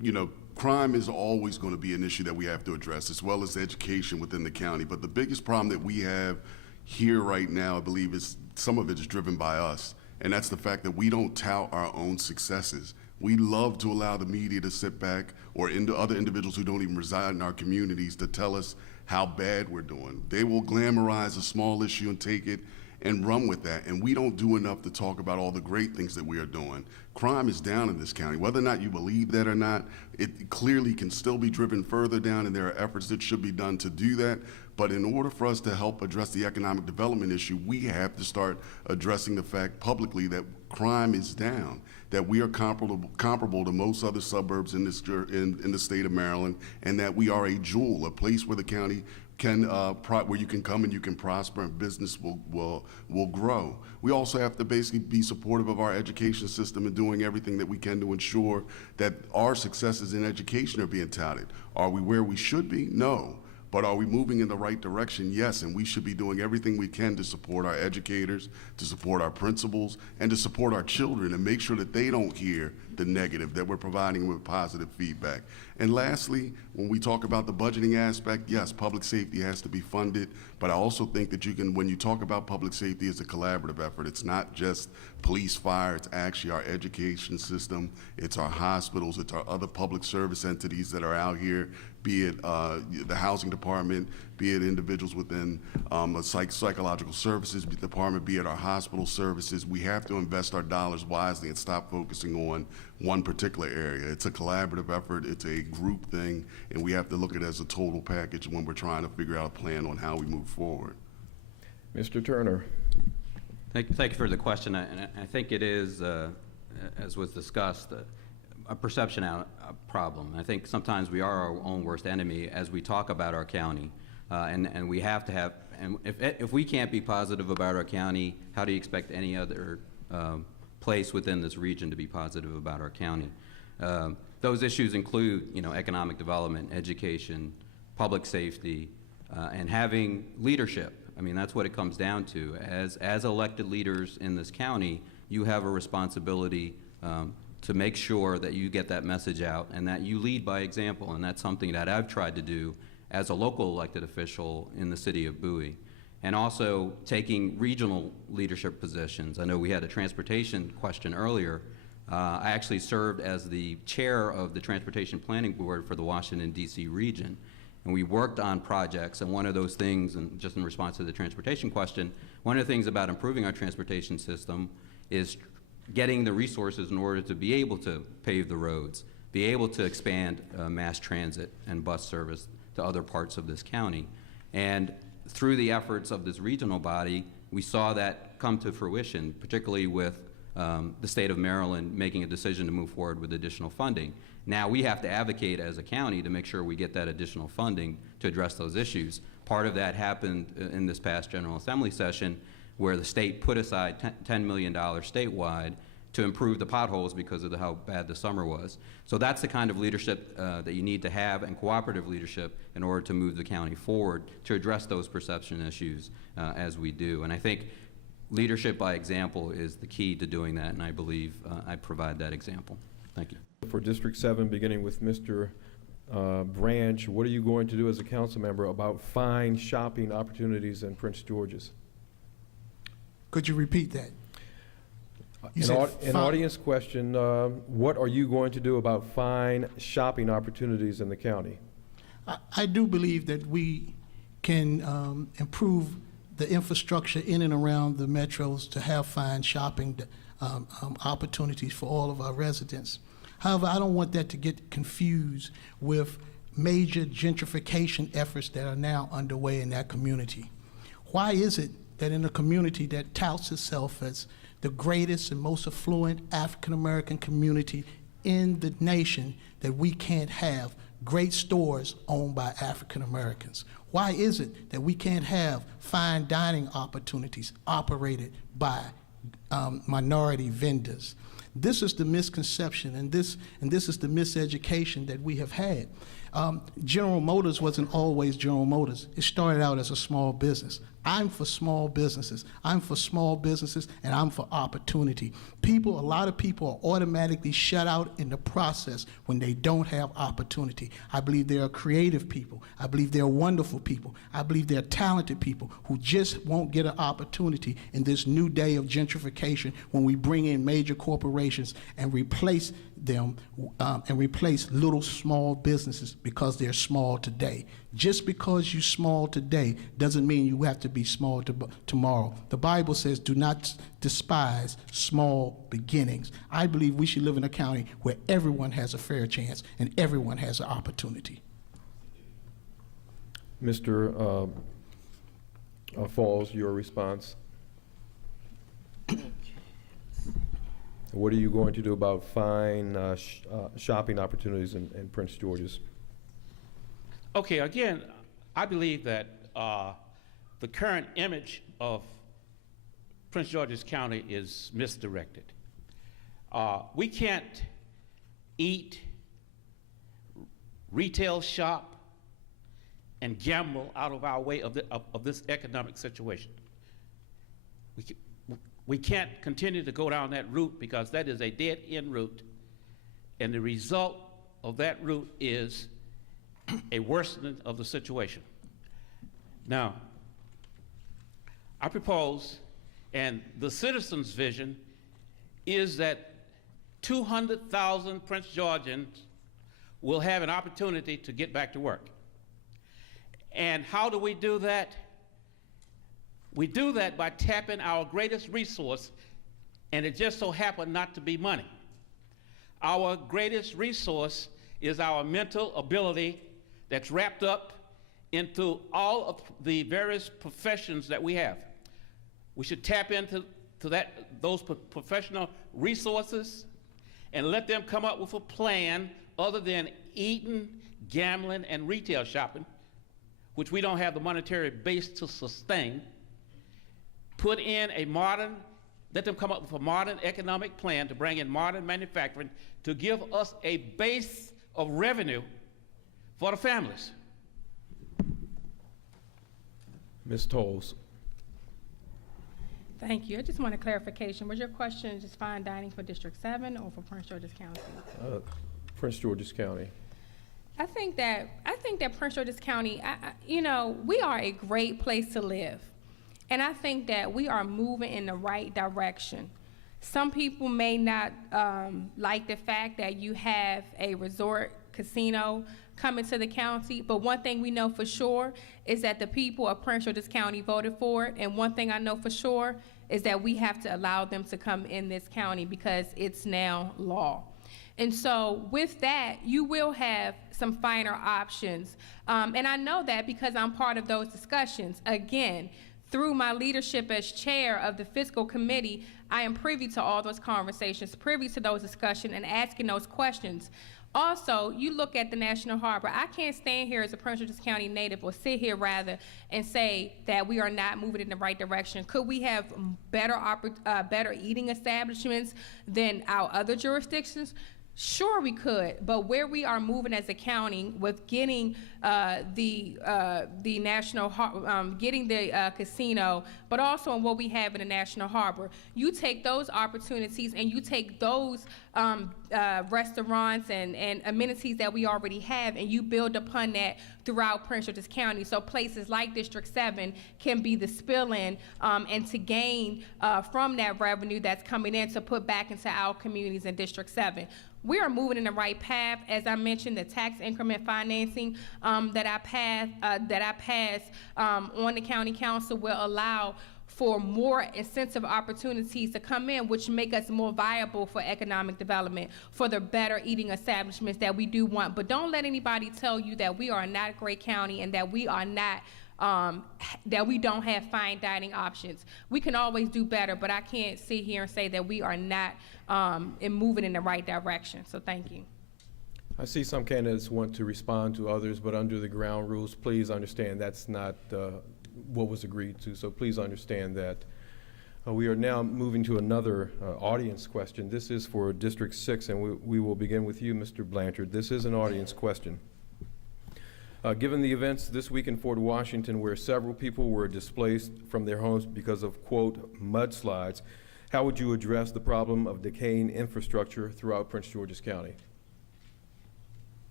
You know, crime is always going to be an issue that we have to address, as well as education within the county. But the biggest problem that we have here right now, I believe, is some of it is driven by us, and that's the fact that we don't tout our own successes. We love to allow the media to sit back, or other individuals who don't even reside in our communities, to tell us how bad we're doing. They will glamorize a small issue and take it and run with that, and we don't do enough to talk about all the great things that we are doing. Crime is down in this county. Whether or not you believe that or not, it clearly can still be driven further down, and there are efforts that should be done to do that. But in order for us to help address the economic development issue, we have to start addressing the fact publicly that crime is down, that we are comparable to most other suburbs in the state of Maryland, and that we are a jewel, a place where the county can where you can come and you can prosper and business will grow. We also have to basically be supportive of our education system and doing everything that we can to ensure that our successes in education are being touted. Are we where we should be? No. But are we moving in the right direction? Yes, and we should be doing everything we can to support our educators, to support our principals, and to support our children and make sure that they don't hear the negative, that we're providing them with positive feedback. And lastly, when we talk about the budgeting aspect, yes, public safety has to be funded, but I also think that when you talk about public safety, it's a collaborative effort. It's not just police, fire, it's actually our education system, it's our hospitals, it's our other public service entities that are out here, be it the housing department, be it individuals within a psychological services department, be it our hospital services. We have to invest our dollars wisely and stop focusing on one particular area. It's a collaborative effort, it's a group thing, and we have to look at it as a total package when we're trying to figure out a plan on how we move forward. Mr. Turner. Thank you for the question. And I think it is, as was discussed, a perception problem. I think sometimes we are our own worst enemy as we talk about our county, and we have to have. And if we can't be positive about our county, how do you expect any other place within this region to be positive about our county? Those issues include, economic development, education, public safety, and having leadership. I mean, that's what it comes down to. As elected leaders in this county, you have a responsibility to make sure that you get that message out and that you lead by example. And that's something that I've tried to do as a local elected official in the city of Bowie. And also taking regional leadership positions. I know we had a transportation question earlier. I actually served as the chair of the Transportation Planning Board for the Washington, D.C. region. And we worked on projects, and one of those things, and just in response to the transportation question, one of the things about improving our transportation system is getting the resources in order to be able to pave the roads, be able to expand mass transit and bus service to other parts of this county. And through the efforts of this regional body, we saw that come to fruition, particularly with the state of Maryland making a decision to move forward with additional funding. Now we have to advocate as a county to make sure we get that additional funding to address those issues. Part of that happened in this past General Assembly session, where the state put aside $10 million statewide to improve the potholes because of how bad the summer was. So that's the kind of leadership that you need to have, and cooperative leadership, in order to move the county forward to address those perception issues as we do. And I think leadership by example is the key to doing that, and I believe I provide that example. Thank you. For District 7, beginning with Mr. Branch, what are you going to do as a council member about fine shopping opportunities in Prince George's? Could you repeat that? An audience question, what are you going to do about fine shopping opportunities in the county? I do believe that we can improve the infrastructure in and around the metros to have fine shopping opportunities for all of our residents. However, I don't want that to get confused with major gentrification efforts that are now underway in that community. Why is it that in a community that touts itself as the greatest and most affluent African-American community in the nation that we can't have great stores owned by African-Americans? Why is it that we can't have fine dining opportunities operated by minority vendors? This is the misconception, and this is the miseducation that we have had. General Motors wasn't always General Motors. It started out as a small business. I'm for small businesses. I'm for small businesses, and I'm for opportunity. A lot of people are automatically shut out in the process when they don't have opportunity. I believe there are creative people. I believe there are wonderful people. I believe there are talented people who just won't get an opportunity in this new day of gentrification when we bring in major corporations and replace them and replace little small businesses because they're small today. Just because you're small today doesn't mean you have to be small tomorrow. The Bible says, do not despise small beginnings. I believe we should live in a county where everyone has a fair chance and everyone has an opportunity. Mr. Falls, your response? What are you going to do about fine shopping opportunities in Prince George's? Okay, again, I believe that the current image of Prince George's County is misdirected. We can't eat, retail shop, and gamble out of our way of this economic situation. We can't continue to go down that route because that is a dead-end route, and the result of that route is a worsening of the situation. Now, I propose, and the citizens' vision is that 200,000 Prince Georgians will have an opportunity to get back to work. And how do we do that? We do that by tapping our greatest resource, and it just so happened not to be money. Our greatest resource is our mental ability that's wrapped up into all of the various professions that we have. We should tap into those professional resources and let them come up with a plan other than eating, gambling, and retail shopping, which we don't have the monetary base to sustain. Put in let them come up with a modern economic plan to bring in modern manufacturing to give us a base of revenue for the families. Ms. Tolles. Thank you. I just want a clarification. Was your question just fine dining for District 7 or for Prince George's County? Prince George's County. I think that Prince George's County, we are a great place to live. And I think that we are moving in the right direction. Some people may not like the fact that you have a resort casino coming to the county, but one thing we know for sure is that the people of Prince George's County voted for it, and one thing I know for sure is that we have to allow them to come in this county because it's now law. And so with that, you will have some finer options. And I know that because I'm part of those discussions. Again, through my leadership as chair of the fiscal committee, I am privy to all those conversations, privy to those discussions, and asking those questions. Also, you look at the National Harbor. I can't stand here as a Prince George's County native, or sit here rather, and say that we are not moving in the right direction. Could we have better eating establishments than our other jurisdictions? Sure, we could, but where we are moving as a county with getting the national, getting the casino, but also in what we have in the National Harbor, you take those opportunities and you take those restaurants and amenities that we already have, and you build upon that throughout Prince George's County. So places like District 7 can be the spill-in and to gain from that revenue that's coming in to put back into our communities in District 7. We are moving in the right path. As I mentioned, the tax increment financing that I passed on the county council will allow for more incentive opportunities to come in, which make us more viable for economic development, for the better eating establishments that we do want. But don't let anybody tell you that we are not a great county and that we are not, that we don't have fine dining options. We can always do better, but I can't sit here and say that we are not moving in the right direction. So thank you. I see some candidates want to respond to others, but under the ground rules, please understand that's not what was agreed to. So please understand that. We are now moving to another audience question. This is for District 6, and we will begin with you, Mr. Blanchard. This is an audience question. Given the events this week in Fort Washington, where several people were displaced from their homes because of, quote, mudslides, how would you address the problem of decaying infrastructure throughout Prince George's County?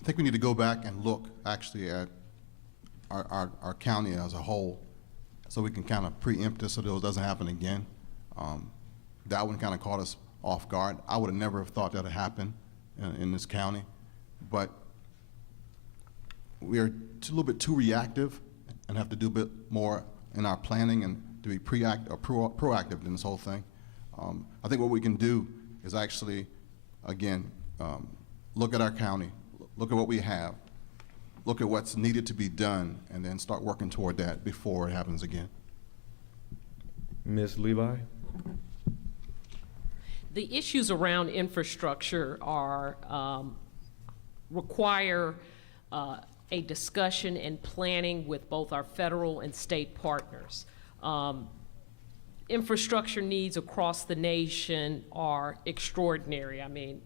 I think we need to go back and look actually at our county as a whole so we can kind of preempt this so this doesn't happen again. That one kind of caught us off guard. I would have never have thought that would happen in this county, but we are a little bit too reactive and have to do a bit more in our planning and to be proactive in this whole thing. I think what we can do is actually, again, look at our county, look at what we have, look at what's needed to be done, and then start working toward that before it happens again. Ms. Levi? The issues around infrastructure are, require a discussion and planning with both our federal and state partners. Infrastructure needs across the nation are extraordinary. I mean,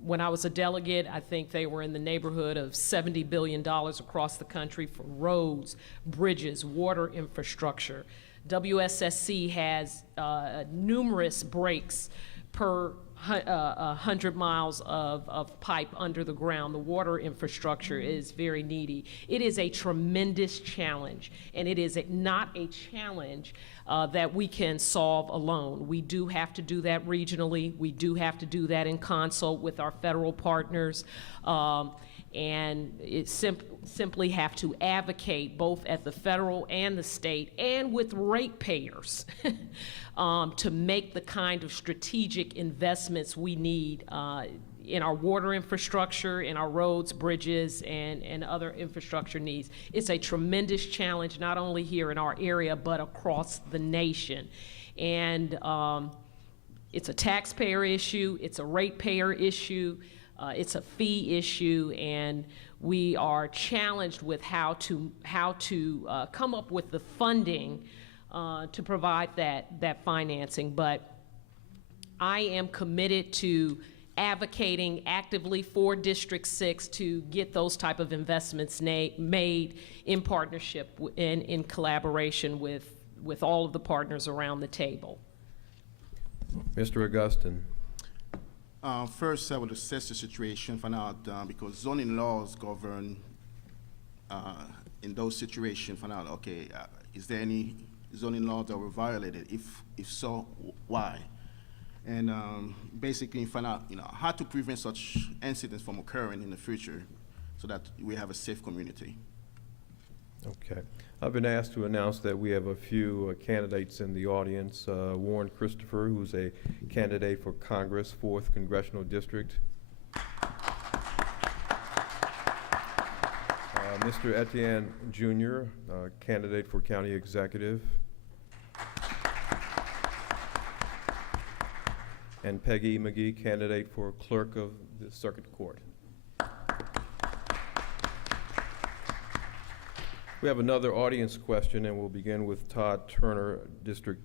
when I was a delegate, I think they were in the neighborhood of $70 billion across the country for roads, bridges, water infrastructure. WSSC has numerous breaks per 100 miles of pipe under the ground. The water infrastructure is very needy. It is a tremendous challenge, and it is not a challenge that we can solve alone. We do have to do that regionally. We do have to do that in consult with our federal partners. And it simply have to advocate both at the federal and the state and with ratepayers to make the kind of strategic investments we need in our water infrastructure, in our roads, bridges, and other infrastructure needs. It's a tremendous challenge, not only here in our area, but across the nation. And it's a taxpayer issue, it's a ratepayer issue, it's a fee issue, and we are challenged with how to come up with the funding to provide that financing. But I am committed to advocating actively for District 6 to get those type of investments made in partnership and in collaboration with all of the partners around the table. Mr. Augustine. First, I will assess the situation, find out, because zoning laws govern in those situations, find out, okay, is there any zoning laws that were violated? If so, why? And basically find out, how to prevent such incidents from occurring in the future so that we have a safe community. Okay. I've been asked to announce that we have a few candidates in the audience. Warren Christopher, who's a candidate for Congress, 4th Congressional District. Mr. Etienne Jr., candidate for County Executive. And Peggy McGee, candidate for Clerk of the Circuit Court. We have another audience question, and we'll begin with Todd Turner, District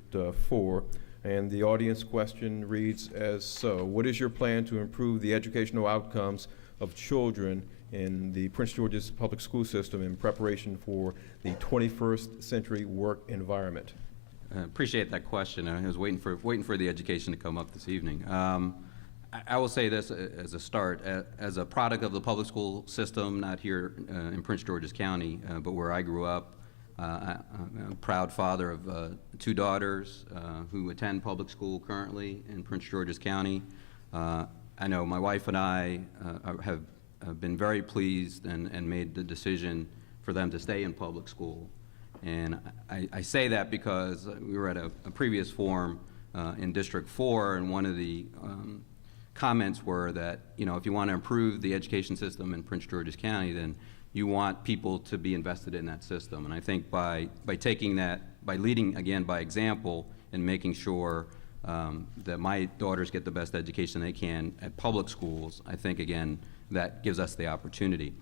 4. And the audience question reads as so: what is your plan to improve the educational outcomes of children in the Prince George's public school system in preparation for the 21st century work environment? Appreciate that question. I was waiting for the education to come up this evening. I will say this as a start. As a product of the public school system, not here in Prince George's County, but where I grew up, I'm a proud father of 2 daughters who attend public school currently in Prince George's County. I know my wife and I have been very pleased and made the decision for them to stay in public school. And I say that because we were at a previous forum in District 4, and one of the comments were that, you know, if you want to improve the education system in Prince George's County, then you want people to be invested in that system. And I think by taking that, by leading, again, by example, and making sure that my daughters get the best education they can at public schools, I think, again, that gives us the opportunity.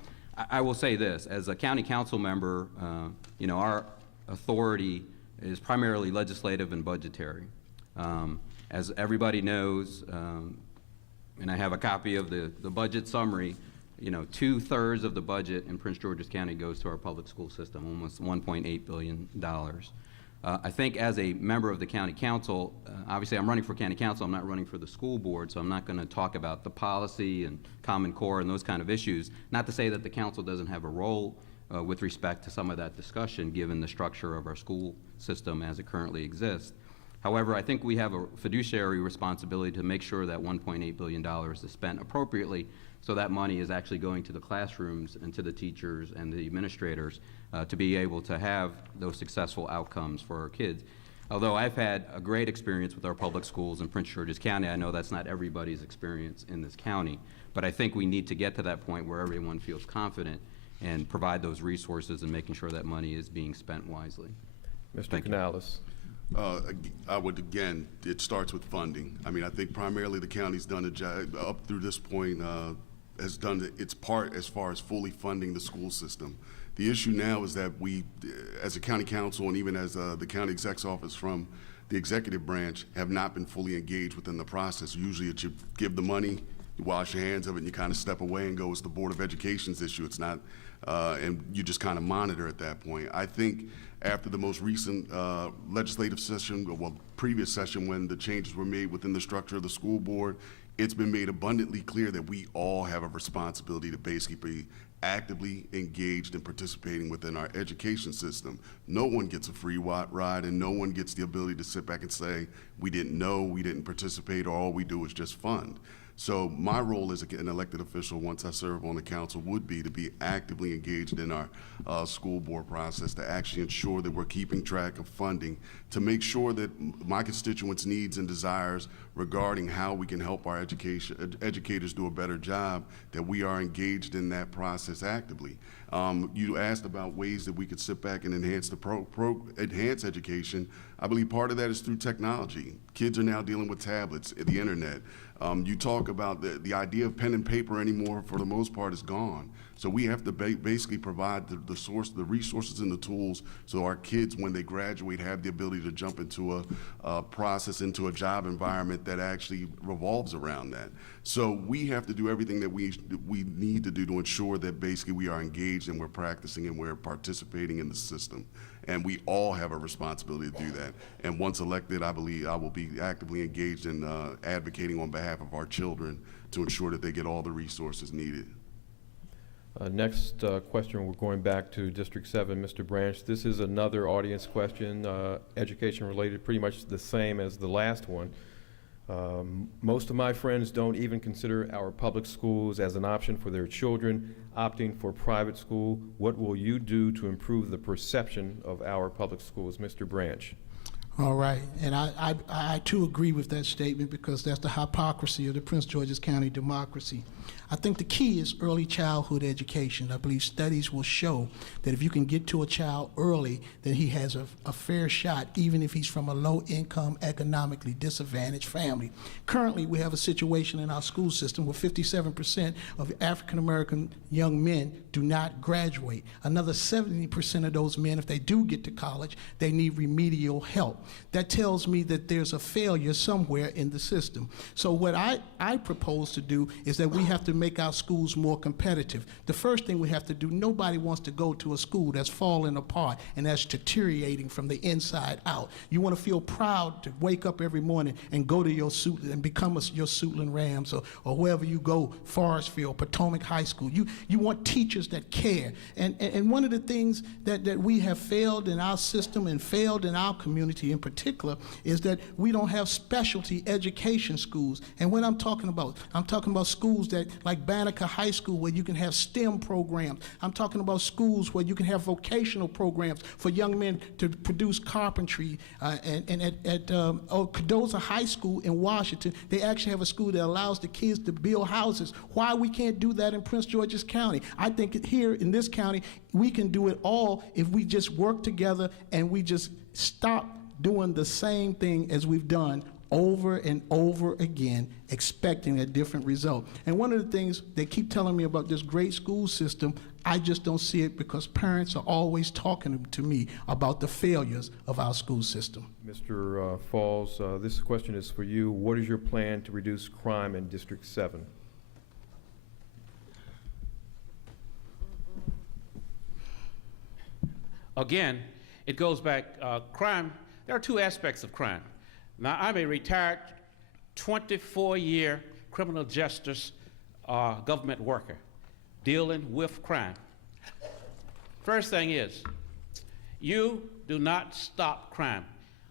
I will say this, as a county council member, you know, our authority is primarily legislative and budgetary. As everybody knows, and I have a copy of the budget summary, you know, 2/3 of the budget in Prince George's County goes to our public school system, almost $1.8 billion. I think as a member of the county council, obviously I'm running for county council, I'm not running for the school board, so I'm not going to talk about the policy and Common Core and those kind of issues. Not to say that the council doesn't have a role with respect to some of that discussion, given the structure of our school system as it currently exists. However, I think we have a fiduciary responsibility to make sure that $1.8 billion is spent appropriately, so that money is actually going to the classrooms and to the teachers and the administrators to be able to have those successful outcomes for our kids. Although I've had a great experience with our public schools in Prince George's County, I know that's not everybody's experience in this county, but I think we need to get to that point where everyone feels confident and provide those resources and making sure that money is being spent wisely. Mr. Canales. I would, again, it starts with funding. I mean, I think primarily the county's done a job, up through this point, has done its part as far as fully funding the school system. The issue now is that we, as a county council and even as the county exec's office from the executive branch, have not been fully engaged within the process. Usually it's you give the money, you wash your hands of it, and you kind of step away and go, it's the Board of Education's issue. It's not, and you just kind of monitor at that point. I think after the most recent legislative session, well, previous session when the changes were made within the structure of the school board, it's been made abundantly clear that we all have a responsibility to basically be actively engaged and participating within our education system. No one gets a free ride, and no one gets the ability to sit back and say, we didn't know, we didn't participate, or all we do is just fund. So my role as an elected official, once I serve on the council, would be to be actively engaged in our school board process to actually ensure that we're keeping track of funding, to make sure that my constituents' needs and desires regarding how we can help our educators do a better job, that we are engaged in that process actively. You asked about ways that we could sit back and enhance enhance education. I believe part of that is through technology. Kids are now dealing with tablets, the internet. You talk about the idea of pen and paper anymore, for the most part, is gone. So we have to basically provide the resources and the tools so our kids, when they graduate, have the ability to jump into a process, into a job environment that actually revolves around that. So we have to do everything that we need to do to ensure that basically we are engaged and we're practicing and we're participating in the system. And we all have a responsibility to do that. And once elected, I believe I will be actively engaged in advocating on behalf of our children to ensure that they get all the resources needed. Next question, we're going back to District 7, Mr. Branch. This is another audience question, education related, pretty much the same as the last one. Most of my friends don't even consider our public schools as an option for their children, opting for private school. What will you do to improve the perception of our public schools? Mr. Branch. All right, and I too agree with that statement, because that's the hypocrisy of the Prince George's County democracy. I think the key is early childhood education. I believe studies will show that if you can get to a child early, then he has a fair shot, even if he's from a low-income, economically disadvantaged family. Currently, we have a situation in our school system where 57% of African-American young men do not graduate. Another 70% of those men, if they do get to college, they need remedial help. That tells me that there's a failure somewhere in the system. So what I propose to do is that we have to make our schools more competitive. The first thing we have to do, nobody wants to go to a school that's falling apart and that's deteriorating from the inside out. You want to feel proud to wake up every morning and go to your and become your Suitland Rams or wherever you go, Forestville, Potomac High School. You want teachers that care. And one of the things that we have failed in our system and failed in our community in particular is that we don't have specialty education schools. And what I'm talking about schools that, like Banneker High School, where you can have STEM programs. I'm talking about schools where you can have vocational programs for young men to produce carpentry. And at Cardozo High School in Washington, they actually have a school that allows the kids to build houses. Why we can't do that in Prince George's County? I think here in this county, we can do it all if we just work together and we just stop doing the same thing as we've done over and over again, expecting a different result. And one of the things they keep telling me about this great school system, I just don't see it because parents are always talking to me about the failures of our school system. Mr. Falls, this question is for you. What is your plan to reduce crime in District 7? Again, it goes back, crime, there are two aspects of crime. Now, I'm a retired 24-year criminal justice government worker dealing with crime. First thing is, you do not stop crime.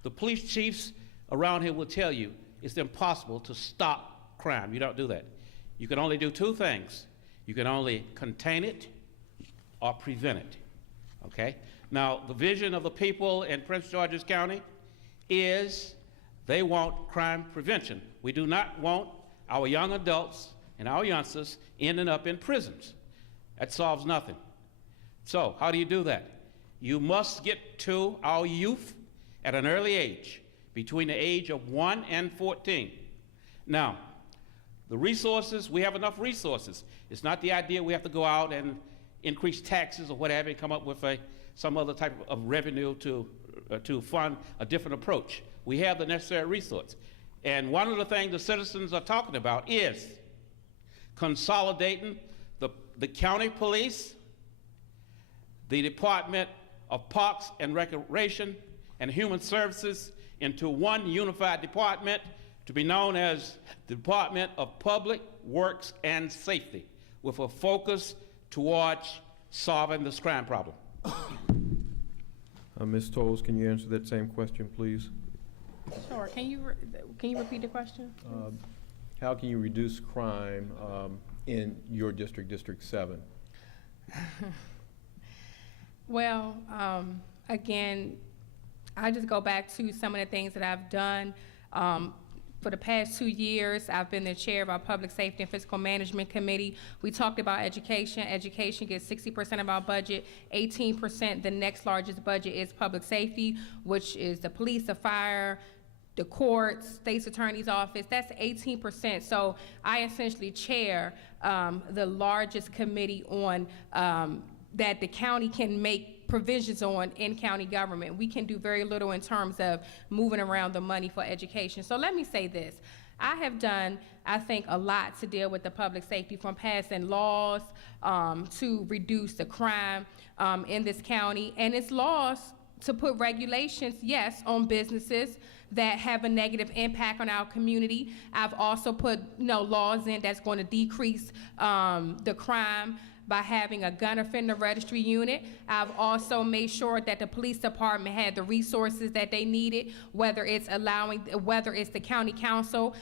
The police chiefs around here will tell you it's impossible to stop crime. You don't do that. You can only do two things. You can only contain it or prevent it, okay? Now, the vision of the people in Prince George's County is they want crime prevention. We do not want our young adults and our youngsters ending up in prisons. That solves nothing. So, how do you do that? You must get to our youth at an early age, between the age of 1 and 14. Now, the resources, we have enough resources. It's not the idea we have to go out and increase taxes or whatever and come up with some other type of revenue to fund a different approach. We have the necessary resource. And one of the things the citizens are talking about is consolidating the county police, the Department of Parks and Recreation, and Human Services into one unified department to be known as the Department of Public Works and Safety, with a focus towards solving this crime problem. Ms. Tolles, can you answer that same question, please? Sure. Can you repeat the question? How can you reduce crime in your district, District 7? Well, again, I just go back to some of the things that I've done. For the past 2 years, I've been the chair of our Public Safety and Fiscal Management Committee. We talked about education. Education gets 60% of our budget, 18%. The next largest budget is public safety, which is the police, the fire, the courts, state's attorney's office. That's 18%. So I essentially chair the largest committee on that the county can make provisions on in county government. We can do very little in terms of moving around the money for education. So let me say this. I have done, I think, a lot to deal with the public safety, from passing laws to reduce the crime in this county. And it's laws to put regulations, yes, on businesses that have a negative impact on our community. I've also put laws in that's going to decrease the crime by having a gun offender registry unit. I've also made sure that the police department had the resources that they needed, whether it's the county council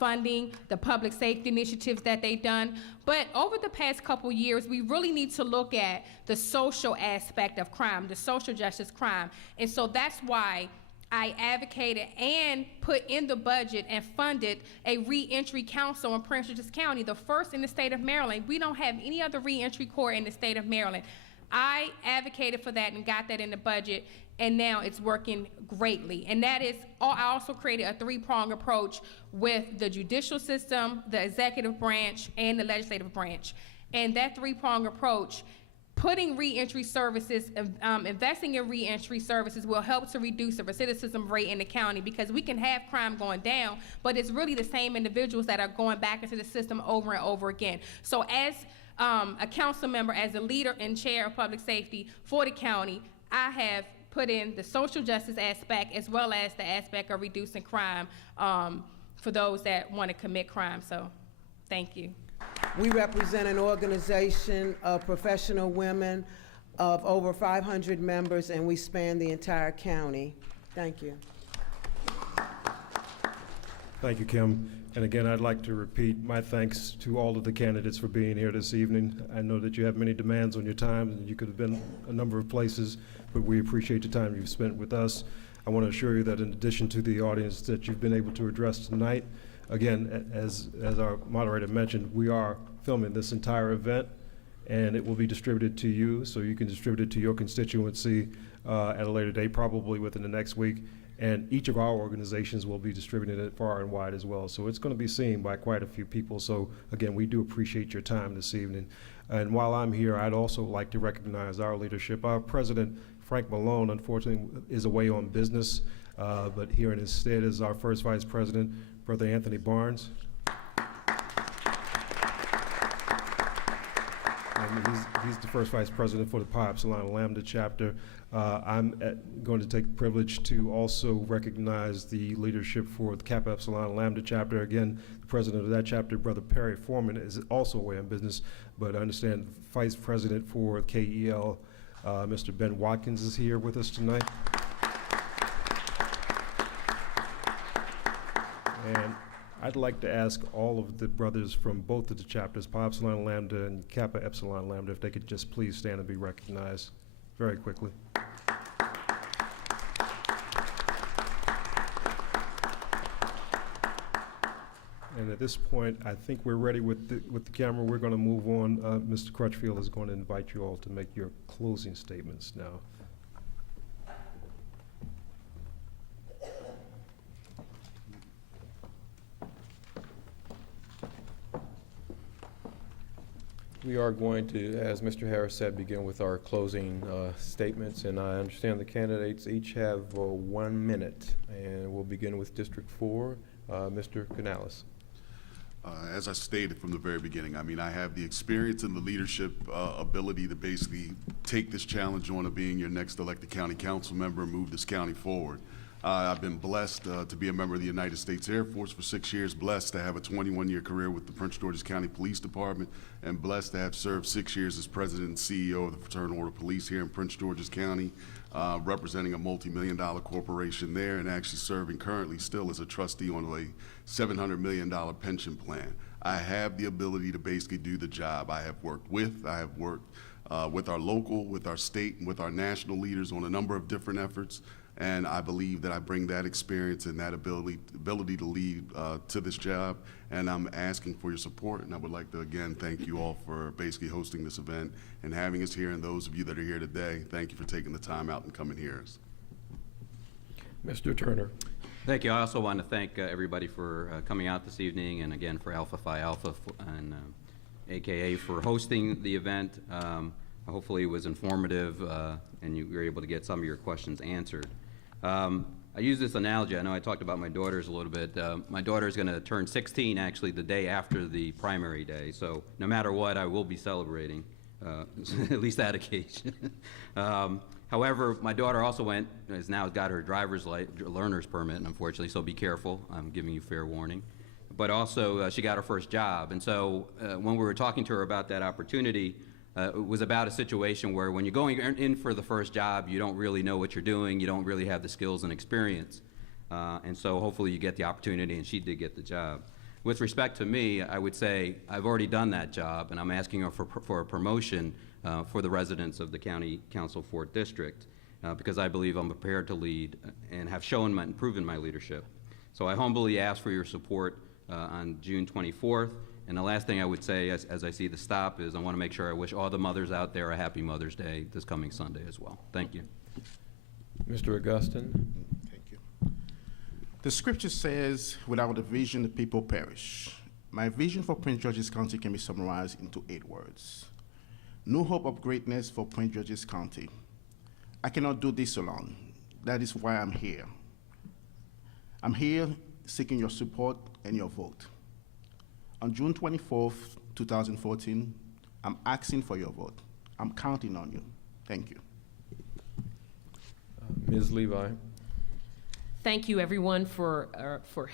funding the public safety initiatives that they've done. But over the past couple years, we really need to look at the social aspect of crime, the social justice crime. And so that's why I advocated and put in the budget and funded a reentry council in Prince George's County, the first in the state of Maryland. We don't have any other reentry court in the state of Maryland. I advocated for that and got that in the budget, and now it's working greatly. And that is, I also created a three-pronged approach with the judicial system, the executive branch, and the legislative branch. And that three-pronged approach, putting reentry services, investing in reentry services will help to reduce the recidivism rate in the county, because we can have crime going down, but it's really the same individuals that are going back into the system over and over again. So as a council member, as a leader and chair of public safety for the county, I have put in the social justice aspect as well as the aspect of reducing crime for those that want to commit crime. So thank you. We represent an organization of professional women of over 500 members, and we span the entire county. Thank you. Thank you, Kim. And again, I'd like to repeat my thanks to all of the candidates for being here this evening. I know that you have many demands on your time, and you could have been a number of places, but we appreciate the time you've spent with us. I want to assure you that in addition to the audience that you've been able to address tonight, again, as our moderator mentioned, we are filming this entire event, and it will be distributed to you, so you can distribute it to your constituency at a later date, probably within the next week. And each of our organizations will be distributing it far and wide as well. So it's going to be seen by quite a few people. So again, we do appreciate your time this evening. And while I'm here, I'd also like to recognize our leadership. Our president, Frank Malone, unfortunately is away on business, but here in his stead is our first vice president, Brother Anthony Barnes. He's the first vice president for the Pi Epsilon Lambda chapter. I'm going to take the privilege to also recognize the leadership for the Kappa Epsilon Lambda chapter. Again, the president of that chapter, Brother Perry Foreman, is also away on business, but I understand vice president for KEL, Mr. Ben Watkins, is here with us tonight. And I'd like to ask all of the brothers from both of the chapters, Pi Epsilon Lambda and Kappa Epsilon Lambda, if they could just please stand and be recognized very quickly. And at this point, I think we're ready with the camera. We're going to move on. Mr. Crutchfield is going to invite you all to make your closing statements now. We are going to, as Mr. Harris said, begin with our closing statements, and I understand the candidates each have 1 minute, and we'll begin with District 4, Mr. Canales. As I stated from the very beginning, I mean, I have the experience and the leadership ability to basically take this challenge on of being your next elected county council member and move this county forward. I've been blessed to be a member of the United States Air Force for 6 years, blessed to have a 21-year career with the Prince George's County Police Department, and blessed to have served 6 years as president and CEO of the Fraternal Order of Police here in Prince George's County, representing a multi-million-dollar corporation there, and actually serving currently still as a trustee on a $700 million pension plan. I have the ability to basically do the job. I have worked with our local, with our state, and with our national leaders on a number of different efforts. And I believe that I bring that experience and that ability to lead to this job. And I'm asking for your support. And I would like to, again, thank you all for basically hosting this event and having us here. And those of you that are here today, thank you for taking the time out and coming here. Mr. Turner. Thank you. I also want to thank everybody for coming out this evening, and again for Alpha Phi Alpha and AKA for hosting the event. Hopefully it was informative and you were able to get some of your questions answered. I use this analogy. I know I talked about my daughters a little bit. My daughter is going to turn 16 actually the day after the primary day, so no matter what, I will be celebrating, at least that occasion. However, my daughter also has now got her driver's learner's permit, unfortunately, so be careful. I'm giving you fair warning. But also, she got her first job, and so when we were talking to her about that opportunity, it was about a situation where when you're going in for the first job, you don't really know what you're doing, you don't really have the skills and experience, and so hopefully you get the opportunity, and she did get the job. With respect to me, I would say I've already done that job, and I'm asking her for a promotion for the residents of the County Council 4th District, because I believe I'm prepared to lead and have shown and proven my leadership. So I humbly ask for your support on June 24th. And the last thing I would say as I see the stop is I want to make sure I wish all the mothers out there a happy Mother's Day this coming Sunday as well. Thank you. Mr. Augustine. Thank you. The scripture says, without a vision, the people perish. My vision for Prince George's County can be summarized into 8 words. No hope of greatness for Prince George's County. I cannot do this alone. That is why I'm here. I'm here seeking your support and your vote. On June 24th, 2014, I'm asking for your vote. I'm counting on you. Thank you. Ms. Levi. Thank you, everyone, for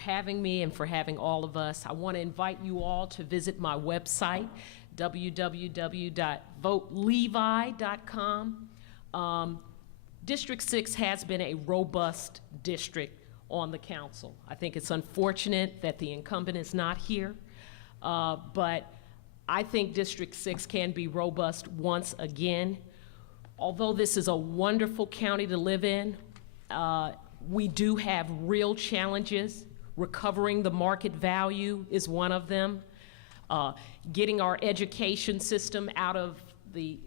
having me and for having all of us. I want to invite you all to visit my website, www.votelevi.com. District 6 has been a robust district on the council. I think it's unfortunate that the incumbent is not here, but I think District 6 can be robust once again. Although this is a wonderful county to live in, we do have real challenges. Recovering the market value is one of them. Getting our education system out of the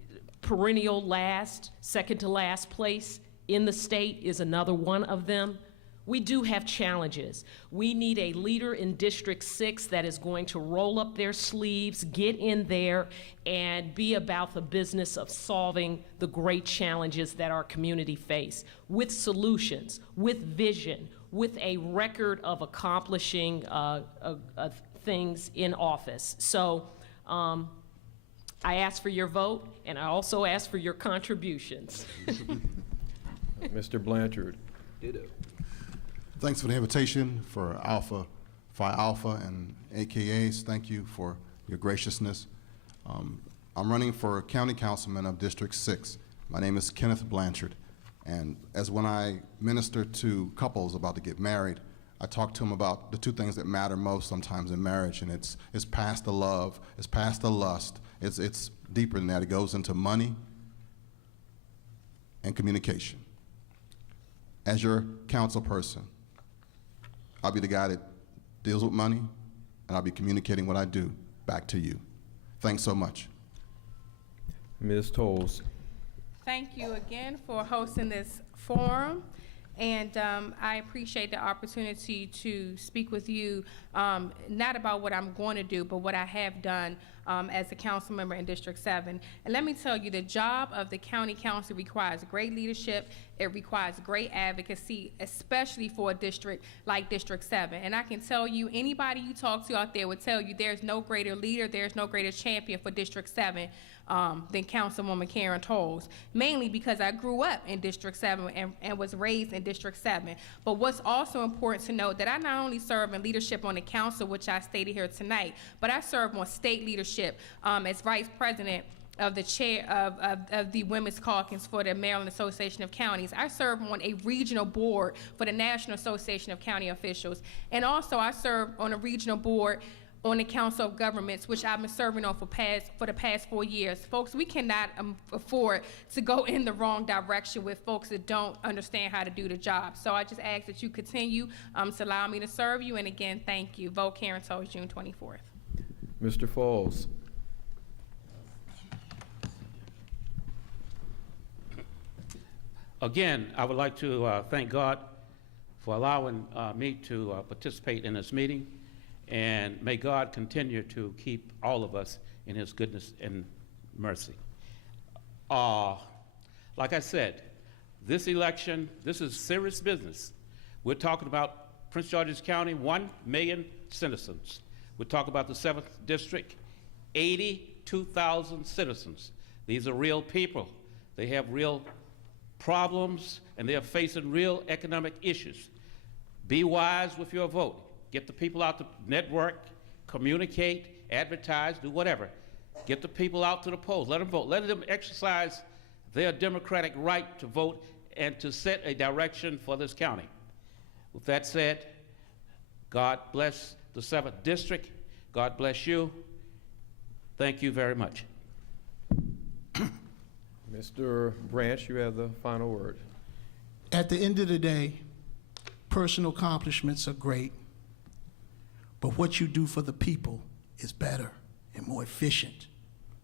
perennial second to last place in the state is another one of them. We do have challenges. We need a leader in District 6 that is going to roll up their sleeves, get in there, and be about the business of solving the great challenges that our community face, with solutions, with vision, with a record of accomplishing things in office. So I ask for your vote, and I also ask for your contributions. Mr. Blanchard. Thanks for the invitation for Alpha Phi Alpha and AKAs. Thank you for your graciousness. I'm running for County Councilman of District 6. My name is Kenneth Blanchard. And as when I minister to couples about to get married, I talk to them about the two things that matter most sometimes in marriage, and it's past the love, it's past the lust, it's deeper than that. It goes into money and communication. As your council person, I'll be the guy that deals with money, and I'll be communicating what I do back to you. Thanks so much. Ms. Tolles. Thank you again for hosting this forum. And I appreciate the opportunity to speak with you, not about what I'm going to do, but what I have done as a council member in District 7. And let me tell you, the job of the county council requires great leadership. It requires great advocacy, especially for a district like District 7. And I can tell you, anybody you talk to out there would tell you there's no greater leader, there's no greater champion for District 7 than Councilwoman Karen Tolles, mainly because I grew up in District 7 and was raised in District 7. But what's also important to note that I not only serve in leadership on the council, which I stated here tonight, but I serve on state leadership as vice president of the chair of the Women's Caucus for the Maryland Association of Counties. I serve on a regional board for the National Association of County Officials. And also I serve on a regional board on the Council of Governments, which I've been serving on for the past 4 years. Folks, we cannot afford to go in the wrong direction with folks that don't understand how to do the job. So I just ask that you continue to allow me to serve you, and again, thank you. Vote Karen Tolles, June 24th. Mr. Falls. Again, I would like to thank God for allowing me to participate in this meeting, and may God continue to keep all of us in his goodness and mercy. Like I said, this election, this is serious business. We're talking about Prince George's County, 1 million citizens. We're talking about the 7th District, 82,000 citizens. These are real people. They have real problems, and they're facing real economic issues. Be wise with your vote. Get the people out to network, communicate, advertise, do whatever. Get the people out to the polls. Let them vote. Let them exercise their democratic right to vote and to set a direction for this county. With that said, God bless the 7th District. God bless you. Thank you very much. Mr. Branch, you have the final word. At the end of the day, personal accomplishments are great, but what you do for the people is better and more efficient.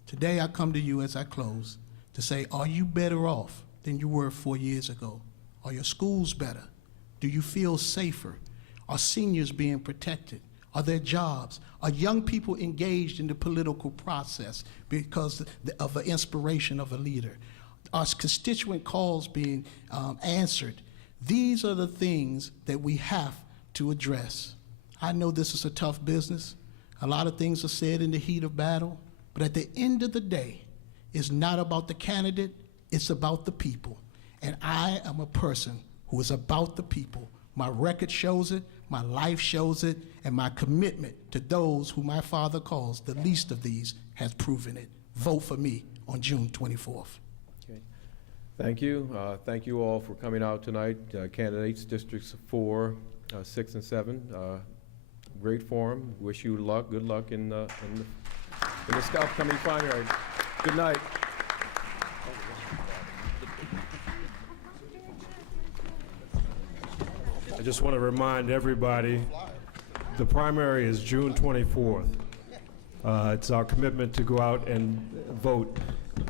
Today I come to you as I close to say, are you better off than you were 4 years ago? Are your schools better? Do you feel safer? Are seniors being protected? Are there jobs? Are young people engaged in the political process because of the inspiration of a leader? Are constituent calls being answered? These are the things that we have to address. I know this is a tough business. A lot of things are said in the heat of battle, but at the end of the day, it's not about the candidate, it's about the people. And I am a person who is about the people. My record shows it, my life shows it, and my commitment to those who my father calls the least of these has proven it. Vote for me on June 24th. Okay. Thank you. Thank you all for coming out tonight. Candidates, Districts 4, 6, and 7. Great forum. Wish you luck. Good luck in this upcoming primary. Good night. I just want to remind everybody, the primary is June 24th. It's our commitment to go out and vote.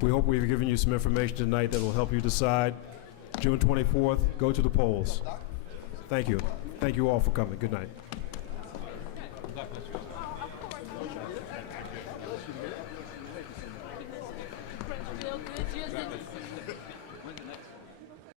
We hope we've given you some information tonight that will help you decide. June 24th, go to the polls. Thank you. Thank you all for coming. Good night.